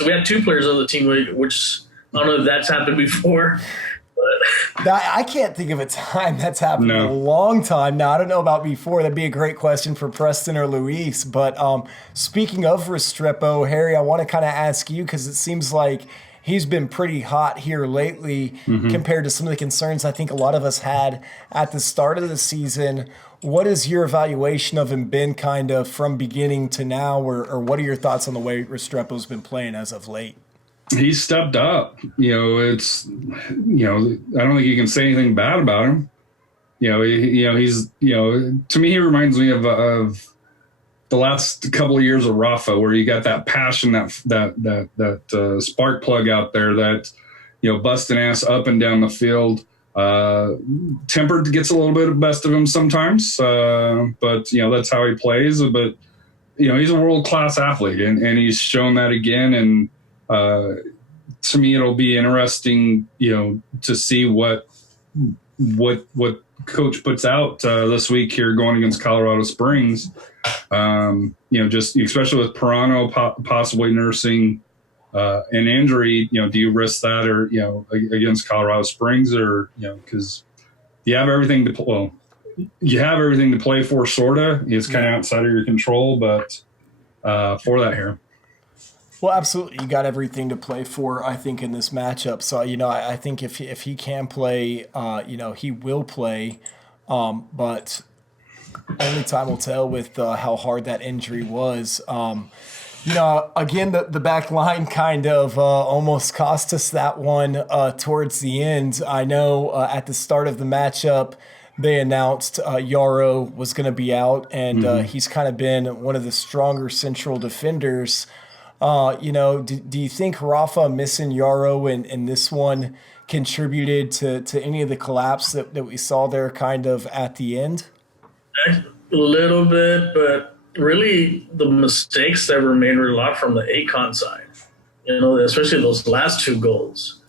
we had two players on the team, which I don't know if that's happened before. But I can't think of a time that's happened in a long time. Now, I don't know about before. That'd be a great question for Preston or Luis. But speaking of Restrepo, Harry, I want to kind of ask you because it seems like he's been pretty hot here lately compared to some of the concerns I think a lot of us had at the start of the season. What has your evaluation of him been kind of from beginning to now, or what are your thoughts on the way Restrepo's been playing as of late? He stepped up. It's I don't think you can say anything bad about him. He's to me he reminds me of the last couple of years of Rafa, where you got that passion, that spark plug out there that busting ass up and down the field. Tempered gets a little bit of best of him sometimes, but that's how he plays. But he's a world class athlete, and he's shown that again. And to me, it'll be interesting, to see what Coach puts out this week here going against Colorado Springs. Just especially with Pirano possibly nursing an injury, do you risk that or against Colorado Springs, or because you have everything to play for, sorta. It's kind of outside of your control, but for that here. Well, absolutely. You got everything to play for, I think, in this matchup. So, I think if he can play, he will play. But only time will tell with how hard that injury was. Again, the back line kind of almost cost us that one towards the end. I know at the start of the matchup, they announced Yarrow was going to be out, and he's kind of been one of the stronger central defenders. Do you think Rafa missing Yarrow in this one contributed to any of the collapse that we saw there kind of at the end? A little bit, but really the mistakes that were made were a lot from the ACON side, especially those last 2 goals.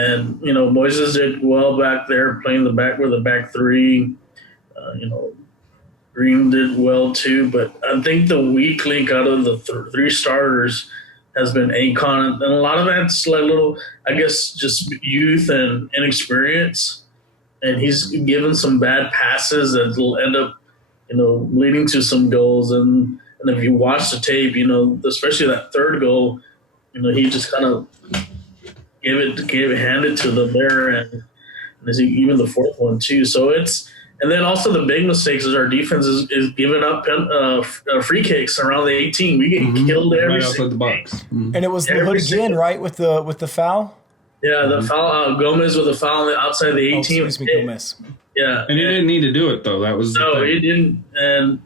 And, Moises did well back there playing the back with the back 3. Green did well too, but I think the weak link out of the 3 starters has been ACON. And a lot of that's like little, I guess, just youth and inexperience. And he's given some bad passes that will end up, leading to some goals. And if you watch the tape, especially that 3rd goal, he just kind of handed to them there, and even the 4th one too. So and then also the big mistakes is our defense is giving up free kicks around the 18. We get killed every outside the box. And it was the hood again, right, with the foul? Yeah, the foul. Gomez with a foul on the outside of the 18. Excuse me, Gomez. Yeah, and he didn't need to do it though. That was he didn't, and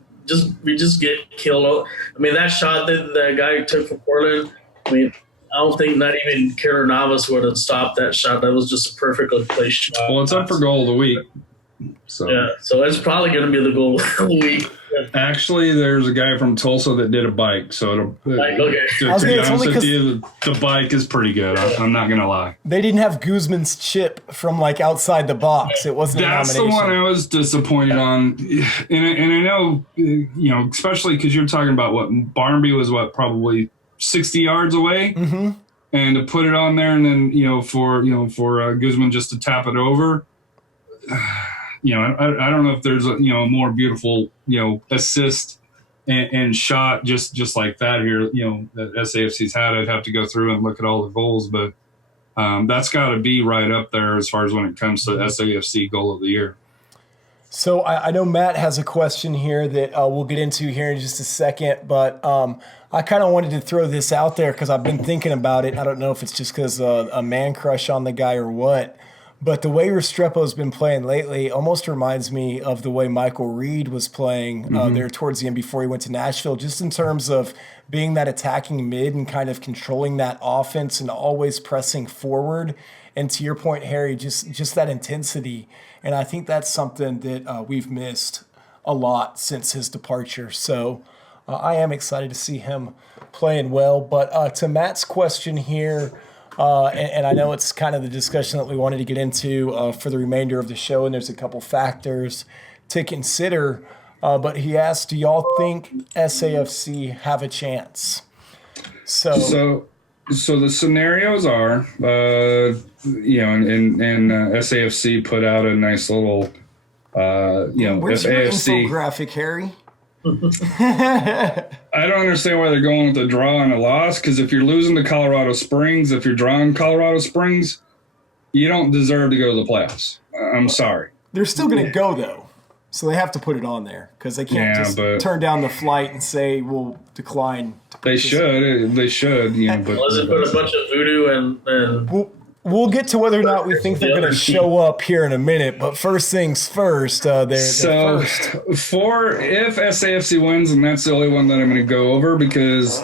we just get killed. I mean, that shot that guy took from Portland. I mean, I don't think not even Keylor Navas would have stopped that shot. That was just a perfectly placed shot. Well, it's up for goal of the week. So yeah, so it's probably going to be the goal of the week. Actually, there's a guy from Tulsa that did a bike. So okay. to be honest with you, the bike is pretty good. I'm not going to lie. They didn't have Guzman's chip from like outside the box. It wasn't That's a nomination. the one I was disappointed on. And I know, especially because you're talking about Barnaby was probably 60 yards away. Mm-hmm. And to put it on there and then, for Guzman just to tap it over. I don't know if there's a more beautiful assist and shot just like that here that SAFC's had. I'd have to go through and look at all the goals, but that's got to be right up there as far as when it comes to SAFC goal of the year. So I know Matt has a question here that we'll get into here in just a second, but I kind of wanted to throw this out there because I've been thinking about it. I don't know if it's just because a man crush on the guy or what. But the way Restrepo's been playing lately almost reminds me of the way Michael Reed was playing there towards the end before he went to Nashville, just in terms of being that attacking mid and kind of controlling that offense and always pressing forward. And to your point, Harry, just that intensity. And I think that's something that we've missed a lot since his departure. So I am excited to see him playing well. But to Matt's question here, and I know it's kind of the discussion that we wanted to get into for the remainder of the show, and there's a couple factors to consider. But he asked, do y'all think SAFC have a chance? So the scenarios are, and SAFC put out a nice little, where's if your AFC infographic, Harry? I don't understand why they're going with a draw and a loss, because if you're losing to Colorado Springs, if you're drawing Colorado Springs, you don't deserve to go to the playoffs. I'm sorry. They're still going to go, though. So they have to put it on there because they can't just turn down the flight and say we'll decline. They should. They should. But unless they put a bunch of voodoo and We'll get to whether or not we think they're going to show up here in a minute, but first things first, they're first. If SAFC wins, and that's the only one that I'm going to go over because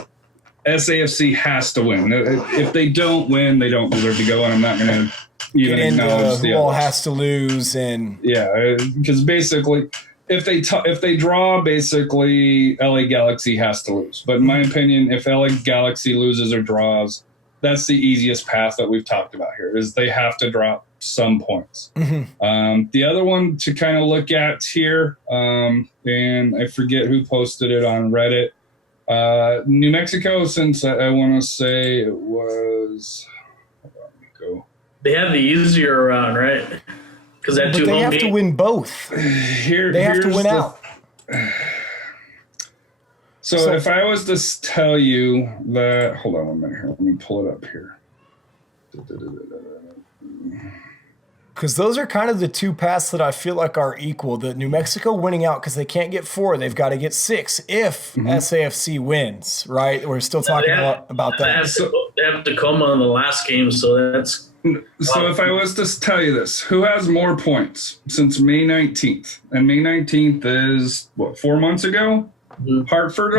SAFC has to win. If they don't win, they don't deserve to go, and I'm not going to even acknowledge the who all others. has to lose. And yeah, because basically, if they draw, basically LA Galaxy has to lose. But in my opinion, if LA Galaxy loses or draws, that's the easiest path that we've talked about here, is they have to drop some points. Mm-hmm. The other one to kind of look at here, and I forget who posted it on Reddit, New Mexico, since I want to say it was, they have the easier round, right? Because that but they have to win both. They have to win out. So if I was to tell you that, hold on a minute here, let me pull it up here. Because those are kind of the two paths that I feel like are equal. The New Mexico winning out because they can't get 4, they've got to get 6 if SAFC wins, right? We're still talking about that. They have Tacoma in the last game, so that's. So if I was to tell you this, who has more points since May 19th? And May 19th is, 4 months ago? Hartford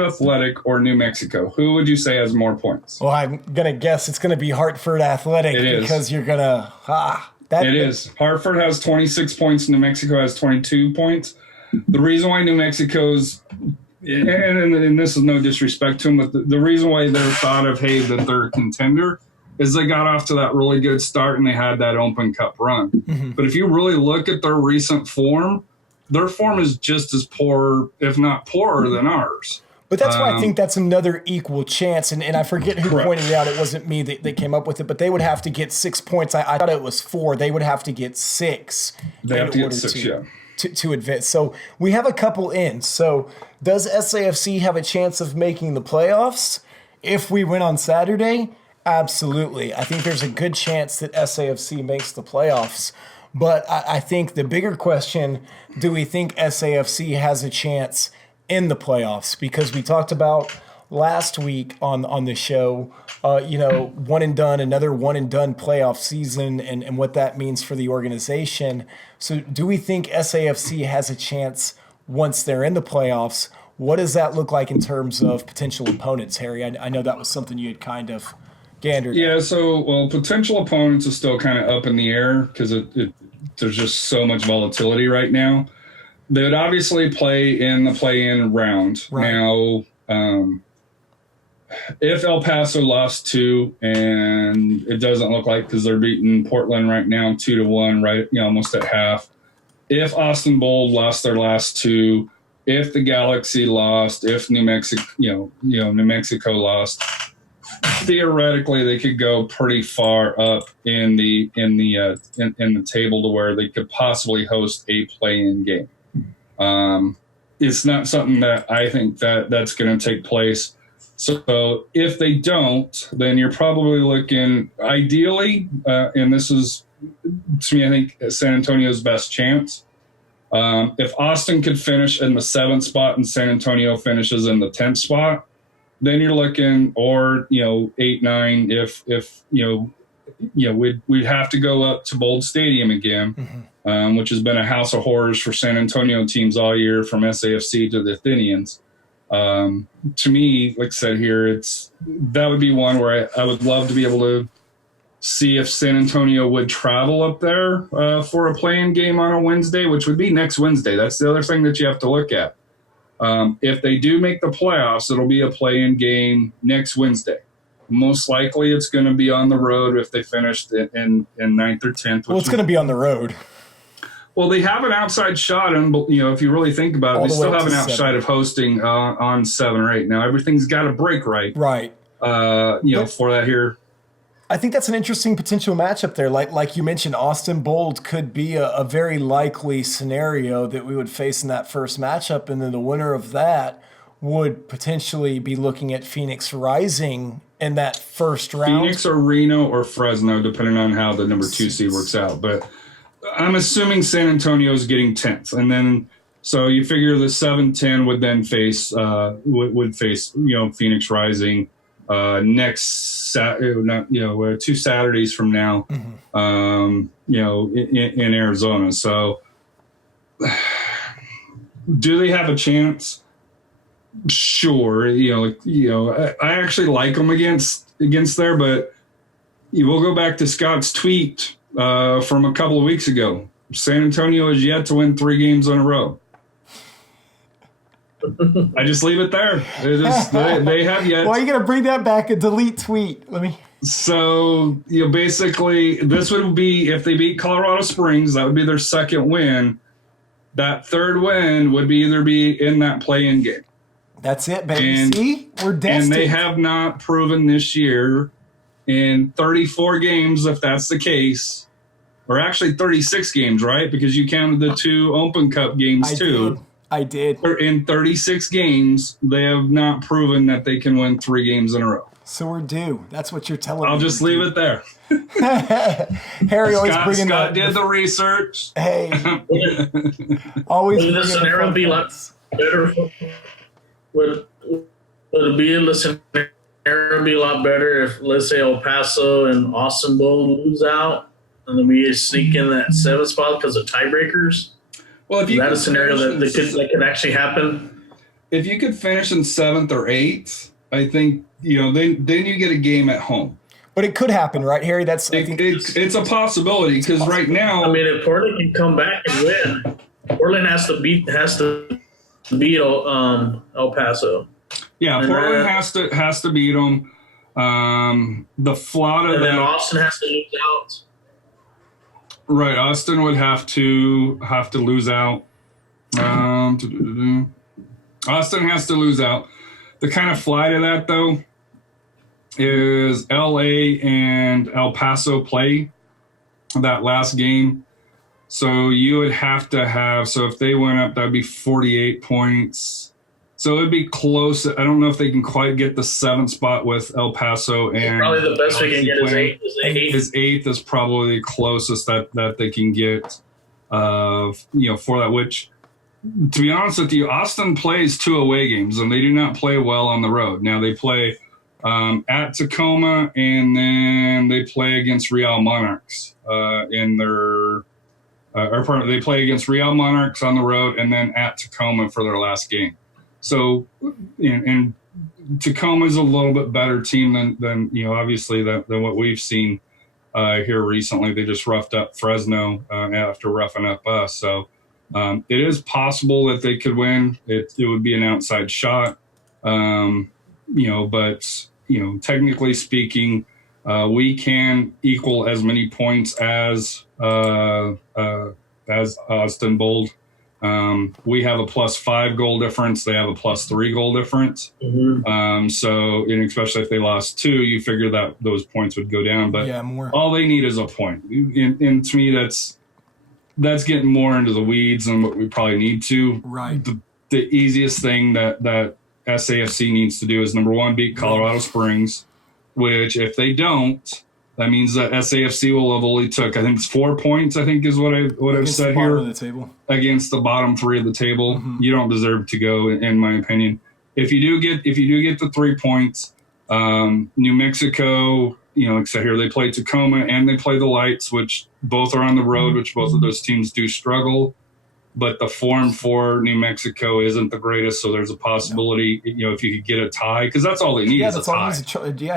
Athletic or New Mexico? Who would you say has more points? Well, I'm going to guess it's going to be Hartford Athletic because you're going to It is. Hartford has 26 points. New Mexico has 22 points. The reason why New Mexico's, and this is no disrespect to them, but the reason why they're thought of, hey, that they're a contender is they got off to that really good start and they had that Open Cup run. But if you really look at their recent form, their form is just as poor, if not poorer, than ours. But that's why I think that's another equal chance. And I forget who Correct. pointed it out. It wasn't me that came up with it, but they would have to get 6 points. I thought it was 4. They would have to get 6. They have to get 6, to advance. So we have a couple in. So does SAFC have a chance of making the playoffs if we win on Saturday? Absolutely. I think there's a good chance that SAFC makes the playoffs. But I think the bigger question, do we think SAFC has a chance in the playoffs? Because we talked about last week on the show, one and done, another one and done playoff season and what that means for the organization. So do we think SAFC has a chance once they're in the playoffs? What does that look like in terms of potential opponents, Harry? I know that was something you had kind of gandered. Yeah, so, potential opponents is still kind of up in the air because there's just so much volatility right now. They would obviously play in the play-in round. Right. Now, if El Paso lost 2, and it doesn't look like because they're beating Portland right now 2-1, right, almost at half. If Austin Bold lost their last 2, if the Galaxy lost, if New Mexico lost, theoretically they could go pretty far up in the table to where they could possibly host a play-in game. It's not something that I think that's going to take place. So if they don't, then you're probably looking ideally, and this is to me I think San Antonio's best chance. If Austin could finish in the 7th spot and San Antonio finishes in the 10th spot, then you're looking, or 8, 9. If we'd have to go up to Bold Stadium again, which has been a house of horrors for San Antonio teams all year, from SAFC to the Athenians. To me, like I said here, that would be one where I would love to be able to see if San Antonio would travel up there for a play-in game on a Wednesday, which would be next Wednesday. That's the other thing that you have to look at. If they do make the playoffs, it'll be a play-in game next Wednesday. Most likely it's going to be on the road if they finished in 9th or 10th. Well, it's going to be on the road. Well, they have an outside shot, and if you really think about it, they still have an outside of hosting on 7 or 8. Now, everything's got to break right. Right. For that here. I think that's an interesting potential matchup there. Like you mentioned, Austin Bold could be a very likely scenario that we would face in that first matchup, and then the winner of that would potentially be looking at Phoenix Rising in that first round. Phoenix or Reno or Fresno, depending on how the number 2 seed works out. But I'm assuming San Antonio's getting 10th, and then so you figure the 7-10 would then face Phoenix Rising next 2 Saturdays from now, in Arizona. So do they have a chance? Sure. I actually like them against there, but we'll go back to Scott's tweet from a couple of weeks ago. San Antonio has yet to win 3 games in a row. I just leave it there. They have yet. Why are you going to bring that back? A delete tweet. Let me. So, basically, this would be, if they beat Colorado Springs, that would be their 2nd win. That 3rd win would either be in that play-in game. That's it, baby. See? We're destined. And they have not proven this year in 34 games, if that's the case, or actually 36 games, right? Because you counted the 2 Open Cup games too. I did. In 36 games, they have not proven that they can win 3 games in a row. So we're due. That's what you're telling me. I'll just leave it there. Harry always bringing Scott did the research. Hey, always. Would the scenario be like better? Would it be in the scenario be a lot better if, let's say, El Paso and Austin Bold lose out, and then we sneak in that 7th spot because of tiebreakers? Well, if you is that a scenario that could actually happen? If you could finish in 7th or 8th, I think then you get a game at home. But it could happen, right, Harry? I think it's a possibility because right now, I mean, if Portland can come back and win, Portland has to beat El Paso. Yeah, and Portland has to beat them. The Florida, and then Austin has to lose out. Right, Austin would have to lose out. Austin has to lose out. The kind of fly to that though is LA and El Paso play that last game. So you would have to have, so if they went up, that'd be 48 points. So it'd be close. I don't know if they can quite get the 7th spot with El Paso. And probably the best we can get is 8. His 8th is probably the closest that they can get, for that, which, to be honest with you, Austin plays 2 away games, and they do not play well on the road. Now they play at Tacoma, and then they play against Real Monarchs they play against Real Monarchs on the road, and then at Tacoma for their last game. So, and Tacoma's a little bit better team than obviously than what we've seen here recently. They just roughed up Fresno after roughing up us. So it is possible that they could win. It would be an outside shot, but technically speaking, we can equal as many points as Austin Bold. We have a +5 goal difference. They have a +3 goal difference. Mm-hmm. And especially if they lost 2, you figure that those points would go down. But more. All they need is a point. And to me, that's getting more into the weeds than what we probably need to. Right. The easiest thing that SAFC needs to do is, number 1, beat Colorado Springs, which if they don't, that means that SAFC will have only took, I think it's 4 points, I think is what I've said here. Of the table. Against the bottom 3 of the table. Mm-hmm. You don't deserve to go, in my opinion. If you do get the 3 points, New Mexico, except here they play Tacoma and they play the Lights, which both are on the road, which both of those teams do struggle. But the form for New Mexico isn't the greatest, so there's a possibility, if you could get a tie, because that's all they need is a tie.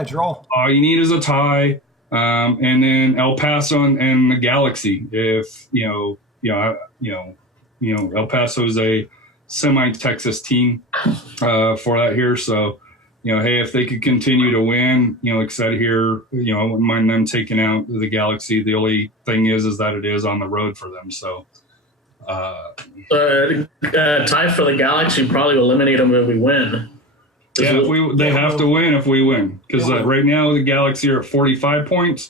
Draw. All you need is a tie. And then El Paso and the Galaxy. If El Paso is a semi-Texas team for that here. So, hey, if they could continue to win, like I said here, I wouldn't mind them taking out the Galaxy. The only thing is that it is on the road for them. So, tie for the Galaxy probably will eliminate them if we win. Yeah, they have to win if we win. Because right now the Galaxy are at 45 points.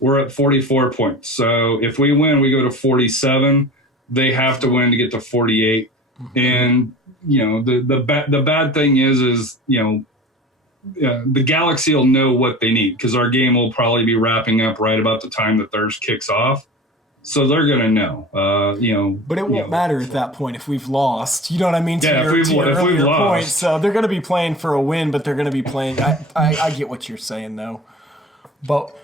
We're at 44 points. So if we win, we go to 47. They have to win to get to 48. Mm-hmm. And, the bad thing is the Galaxy will know what they need because our game will probably be wrapping up right about the time that theirs kicks off. So they're going to know, But it won't matter at that point if we've lost. You know what I mean? Yeah, if we've lost. Point. So they're going to be playing for a win, but they're going to be playing. I get what you're saying, though. But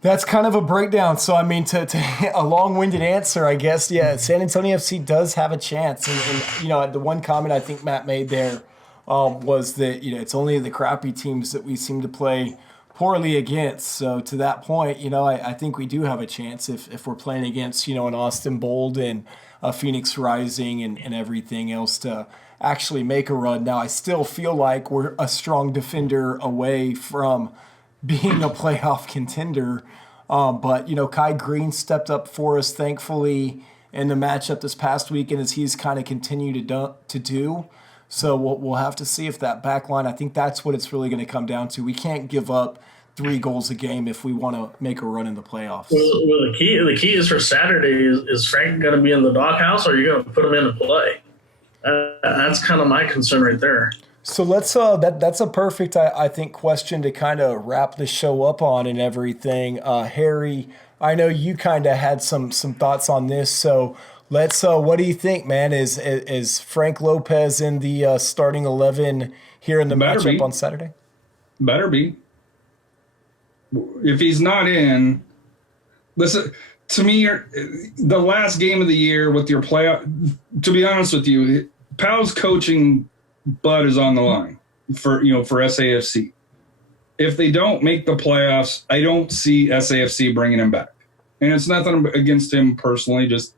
that's kind of a breakdown. So, I mean, to a long-winded answer, I guess, yeah, San Antonio FC does have a chance. And the one comment I think Matt made there was that, it's only the crappy teams that we seem to play poorly against. So to that point, I think we do have a chance if we're playing against, an Austin Bold and a Phoenix Rising and everything else to actually make a run. Now, I still feel like we're a strong defender away from being a playoff contender. But Kai Green stepped up for us, thankfully, in the matchup this past weekend as he's kind of continued to do. So we'll have to see if that back line, I think that's what it's really going to come down to. We can't give up 3 goals a game if we want to make a run in the playoffs. Well, the key is for Saturday is Frank going to be in the doghouse or are you going to put him into play? That's kind of my concern right there. So let's that's a perfect I think question to kind of wrap the show up on and everything. Harry, I know you kind of had some thoughts on this, so let's what do you think, man? Is Frank Lopez in the starting 11 here in the matchup on Saturday? Better be. If he's not in, listen to me. The last game of the year with your playoff. To be honest with you, Powell's coaching butt is on the line for SAFC. If they don't make the playoffs, I don't see SAFC bringing him back. And it's nothing against him personally. Just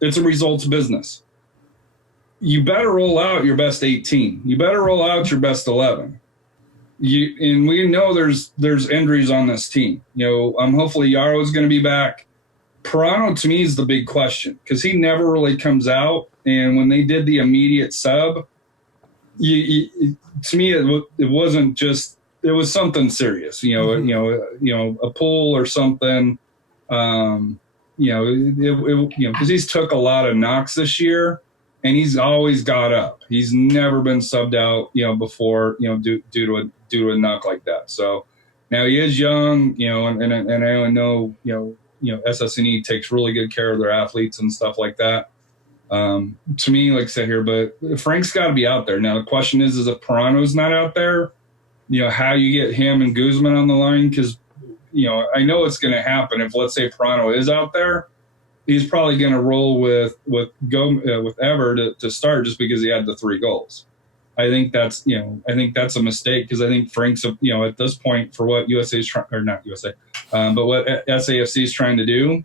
it's a results business. You better roll out your best 18. You better roll out your best 11. And we know there's injuries on this team. Hopefully Yaro is going to be back. Pirano to me is the big question because he never really comes out. And when they did the immediate sub, to me it wasn't just it was something serious. A pull or something. Because he's took a lot of knocks this year. And he's always got up. He's never been subbed out, before, due to a knock like that. So now he is young, and I only know, SSNE takes really good care of their athletes and stuff like that. To me, like I said here, but Frank's got to be out there. Now the question is if Pirano's not out there, how you get him and Guzman on the line? Because, I know it's going to happen if let's say Pirano is out there. He's probably going to roll with Ever to start just because he had the 3 goals. I think that's a mistake because I think Frank's at this point for what USA is trying or not USA, but what SAFC is trying to do.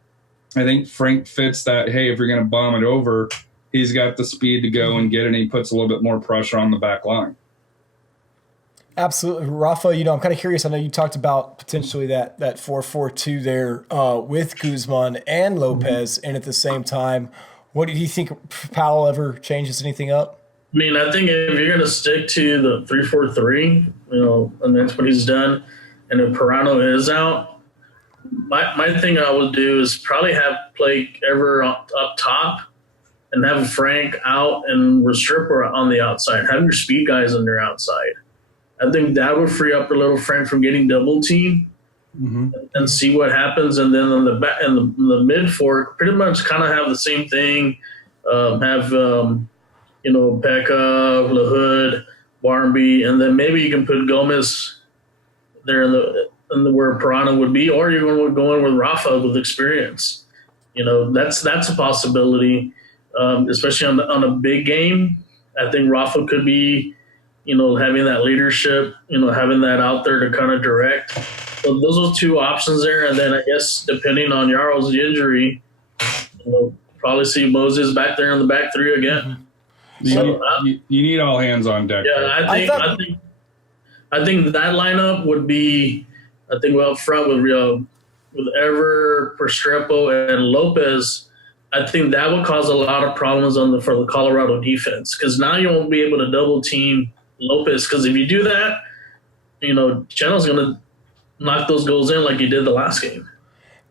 I think Frank fits that. Hey, if you're going to bomb it over, he's got the speed to go and get it. And he puts a little bit more pressure on the back line. Absolutely. Rafa, I'm kind of curious. I know you talked about potentially that 4-4-2 there with Guzman and Lopez. And at the same time, what do you think Powell ever changes anything up? I mean, I think if you're going to stick to the 3-4-3, and that's what he's done, and if Pirano is out, my thing I would do is probably have play Ever up top and have Frank out and Restrepo on the outside. Have your speed guys on their outside. I think that would free up a little Frank from getting double teamed and see what happens. And then on the back and the mid fork, pretty much kind of have the same thing. Pekka, LaHood, Barmby, and then maybe you can put Gomez there in the where Pirano would be, or you're going to go in with Rafa with experience. That's a possibility, especially on a big game. I think Rafa could be. Having that leadership, having that out there to kind of direct. So those are 2 options there. And then I guess depending on Yaro's injury, probably see Moses back there in the back 3 again. You need all hands on deck. Yeah, I think that lineup would be, up front with Ever, Restrepo, and Lopez. I think that would cause a lot of problems for the Colorado defense because now you won't be able to double team Lopez because if you do that, Channel's going to knock those goals in like he did the last game.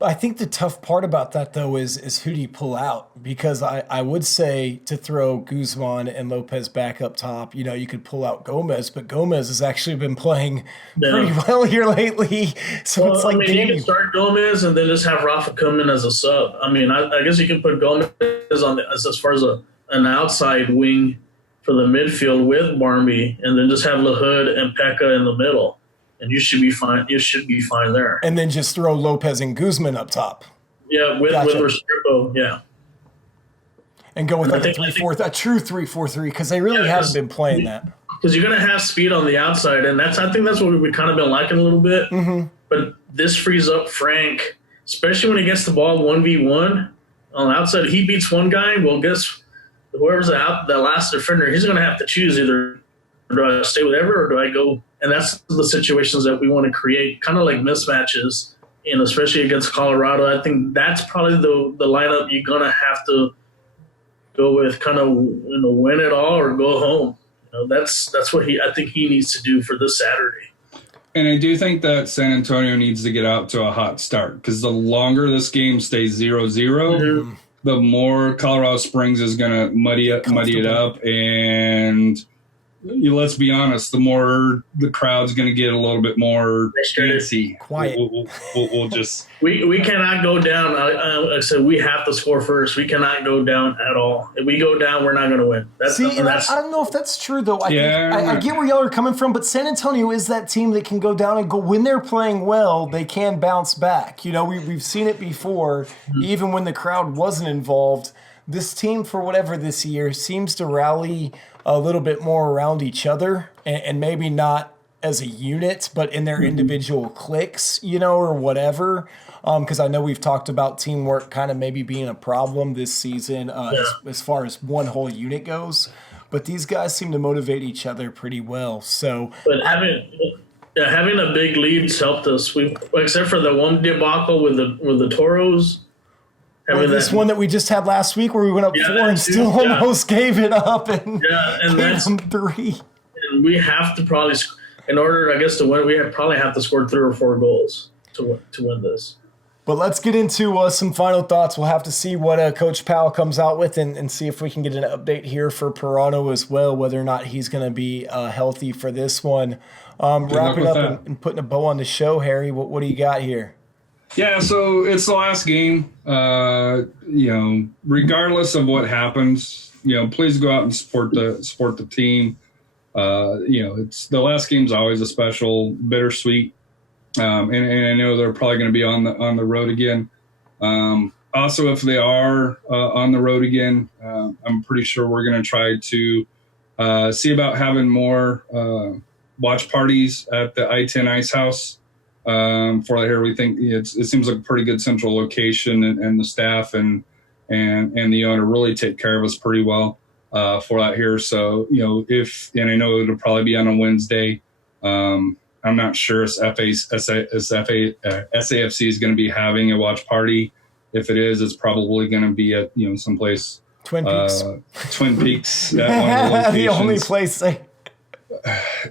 I think the tough part about that, though, is who do you pull out? Because I would say to throw Guzman and Lopez back up top, you could pull out Gomez, but Gomez has actually been playing pretty well here lately. So it's like, you can start Gomez and then just have Rafa come in as a sub. I mean, I guess you can put Gomez on as far as an outside wing for the midfield with Barmby, and then just have LaHood and Pekka in the middle. And you should be fine. You should be fine there. And then just throw Lopez and Guzman up top. Yeah, with Restrepo, yeah. And go with a true 3-4-3 because they really haven't been playing that. Because you're going to have speed on the outside, and I think that's what we've kind of been liking a little bit. Mm-hmm. But this frees up Frank, especially when he gets the ball 1v1 on the outside. He beats one guy. Well, guess whoever's that last defender, he's going to have to choose either do I stay with Ever or do I go? And that's the situations that we want to create, kind of like mismatches, especially against Colorado. I think that's probably the lineup you're going to have to go with, kind of win it all or go home. That's what I think he needs to do for this Saturday. And I do think that San Antonio needs to get out to a hot start because the longer this game stays 0-0, the more Colorado Springs is going to muddy it up and let's be honest, the more the crowd's going to get a little bit more fancy. Quiet. We'll just. We cannot go down. I said we have to score first. We cannot go down at all. If we go down, we're not going to win. I don't know if that's true though. I get where y'all are coming from, but San Antonio is that team that can go down and go when they're playing well. They can bounce back. You know, we've seen it before, even when the crowd wasn't involved. This team, for whatever this year, seems to rally a little bit more around each other, and maybe not as a unit, but in their individual cliques, you know, or whatever. Because I know we've talked about teamwork kind of maybe being a problem this season as far as one whole unit goes. But these guys seem to motivate each other pretty well. So, but having a big lead's helped us. We except for the one debacle with the Toros. This one that we just had last week where we went up 4 and still almost gave it up and gave them 3. And we have to probably, in order, I guess, to win, we probably have to score 3 or 4 goals to win this. But let's get into some final thoughts. We'll have to see what Coach Powell comes out with and see if we can get an update here for Pirano as well, whether or not he's going to be healthy for this one. Wrapping up and putting a bow on the show, Harry, what do you got here? Yeah, so it's the last game. Regardless of what happens, please go out and support the team. It's the last game's always a special, bittersweet. And I know they're probably going to be on the road again. Also, if they are on the road again, I'm pretty sure we're going to try to see about having more watch parties at the I-10 Ice House. For here, we think it seems like a pretty good central location, and the staff and the owner really take care of us pretty well for that here. So and I know it'll probably be on a Wednesday. I'm not sure if SAFC is going to be having a watch party. If it is, it's probably going to be at someplace Twin Peaks. Twin Peaks. At one of the locations. The only place.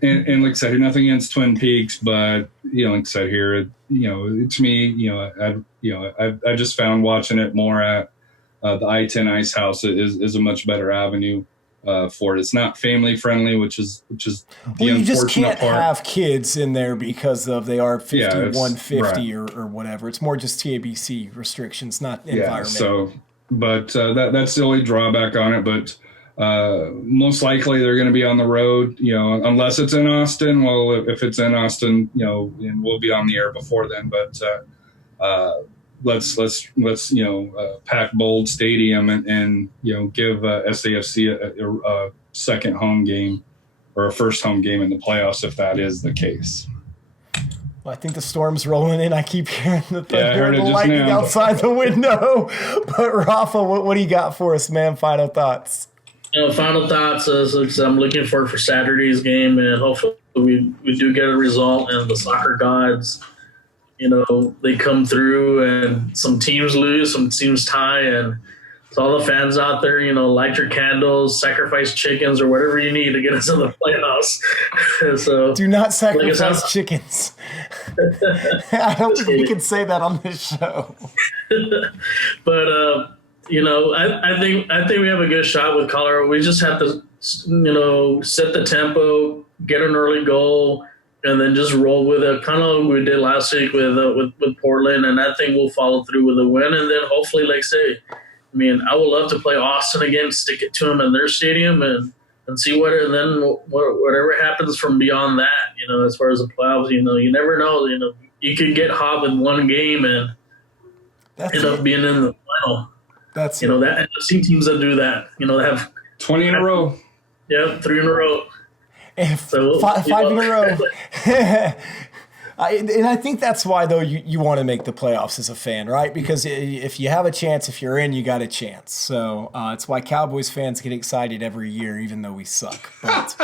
And like I said, nothing against Twin Peaks, but like I said here, to me, I just found watching it more at the I-10 Ice House is a much better avenue for it. It's not family friendly, which is the unfortunate you just can't part. have kids in there because they are 5150 right. or whatever. It's more just TABC restrictions, not environment. So, but that's the only drawback on it. But most likely they're going to be on the road, unless it's in Austin. Well, if it's in Austin, and we'll be on the air before then. But let's pack Bold Stadium and give SAFC a second home game or a first home game in the playoffs if that is the case. Well, I think the storm's rolling in. I keep hearing the thunder and the lightning now. outside the window. But Rafa, what do you got for us, man? Final thoughts. Final thoughts is I'm looking forward for Saturday's game, and hopefully we do get a result, and the soccer gods, they come through, and some teams lose, some teams tie, and to all the fans out there, light your candles, sacrifice chickens or whatever you need to get us in the playoffs. So do not sacrifice chickens. I don't think we can say that on this show. But I think we have a good shot with Colorado. We just have to, set the tempo, get an early goal, and then just roll with it, kind of like we did last week with Portland. And I think we'll follow through with a win. And then hopefully, like say, I would love to play Austin again, stick it to them in their stadium, and see whatever happens from beyond that. As far as the playoffs, you never know. You could get hot with one game and end up being in the final. That's that NFC teams that do that. They have 20 in a row. Yep, 3 in a row. So, five in a row. And I think that's why, though, you want to make the playoffs as a fan, right? Because if you have a chance, if you're in, you got a chance. So it's why Cowboys fans get excited every year, even though we suck. But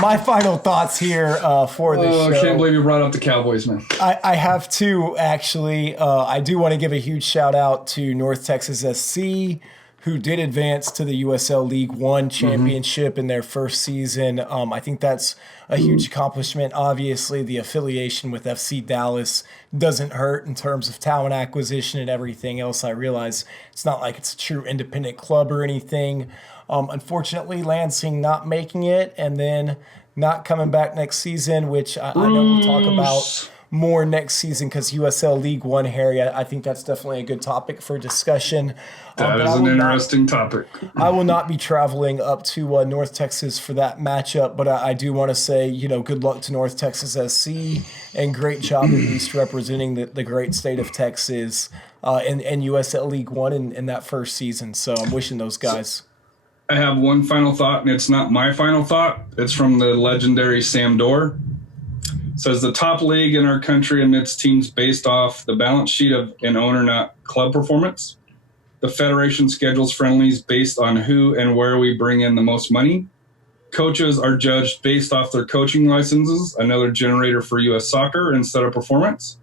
my final thoughts here for this show. I can't believe you brought up the Cowboys, man. I have two, actually. I do want to give a huge shout out to North Texas SC, who did advance to the USL League One championship in their first season. I think that's a huge accomplishment. Obviously, the affiliation with FC Dallas doesn't hurt in terms of talent acquisition and everything else. I realize it's not like it's a true independent club or anything. Unfortunately, Lansing not making it and then not coming back next season, which I know we'll talk about more next season because USL League One, Harry. I think that's definitely a good topic for discussion. That is an interesting topic. I will not be traveling up to North Texas for that matchup, but I do want to say, good luck to North Texas SC and great job at least representing the great state of Texas and USL League One in that first season. So I'm wishing those guys. I have one final thought, and it's not my final thought. It's from the legendary Sam Dorr. It says the top league in our country admits teams based off the balance sheet of an owner, not club performance. The federation schedules friendlies based on who and where we bring in the most money. Coaches are judged based off their coaching licenses, another generator for U.S. soccer instead of performance.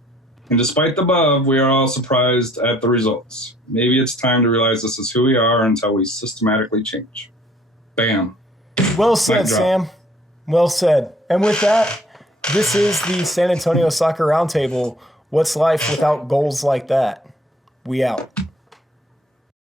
And despite the above, we are all surprised at the results. Maybe it's time to realize this is who we are until we systematically change. Bam. Well said, Sam. Well said. And with that, this is the San Antonio Soccer Roundtable. What's life without goals like that? We out.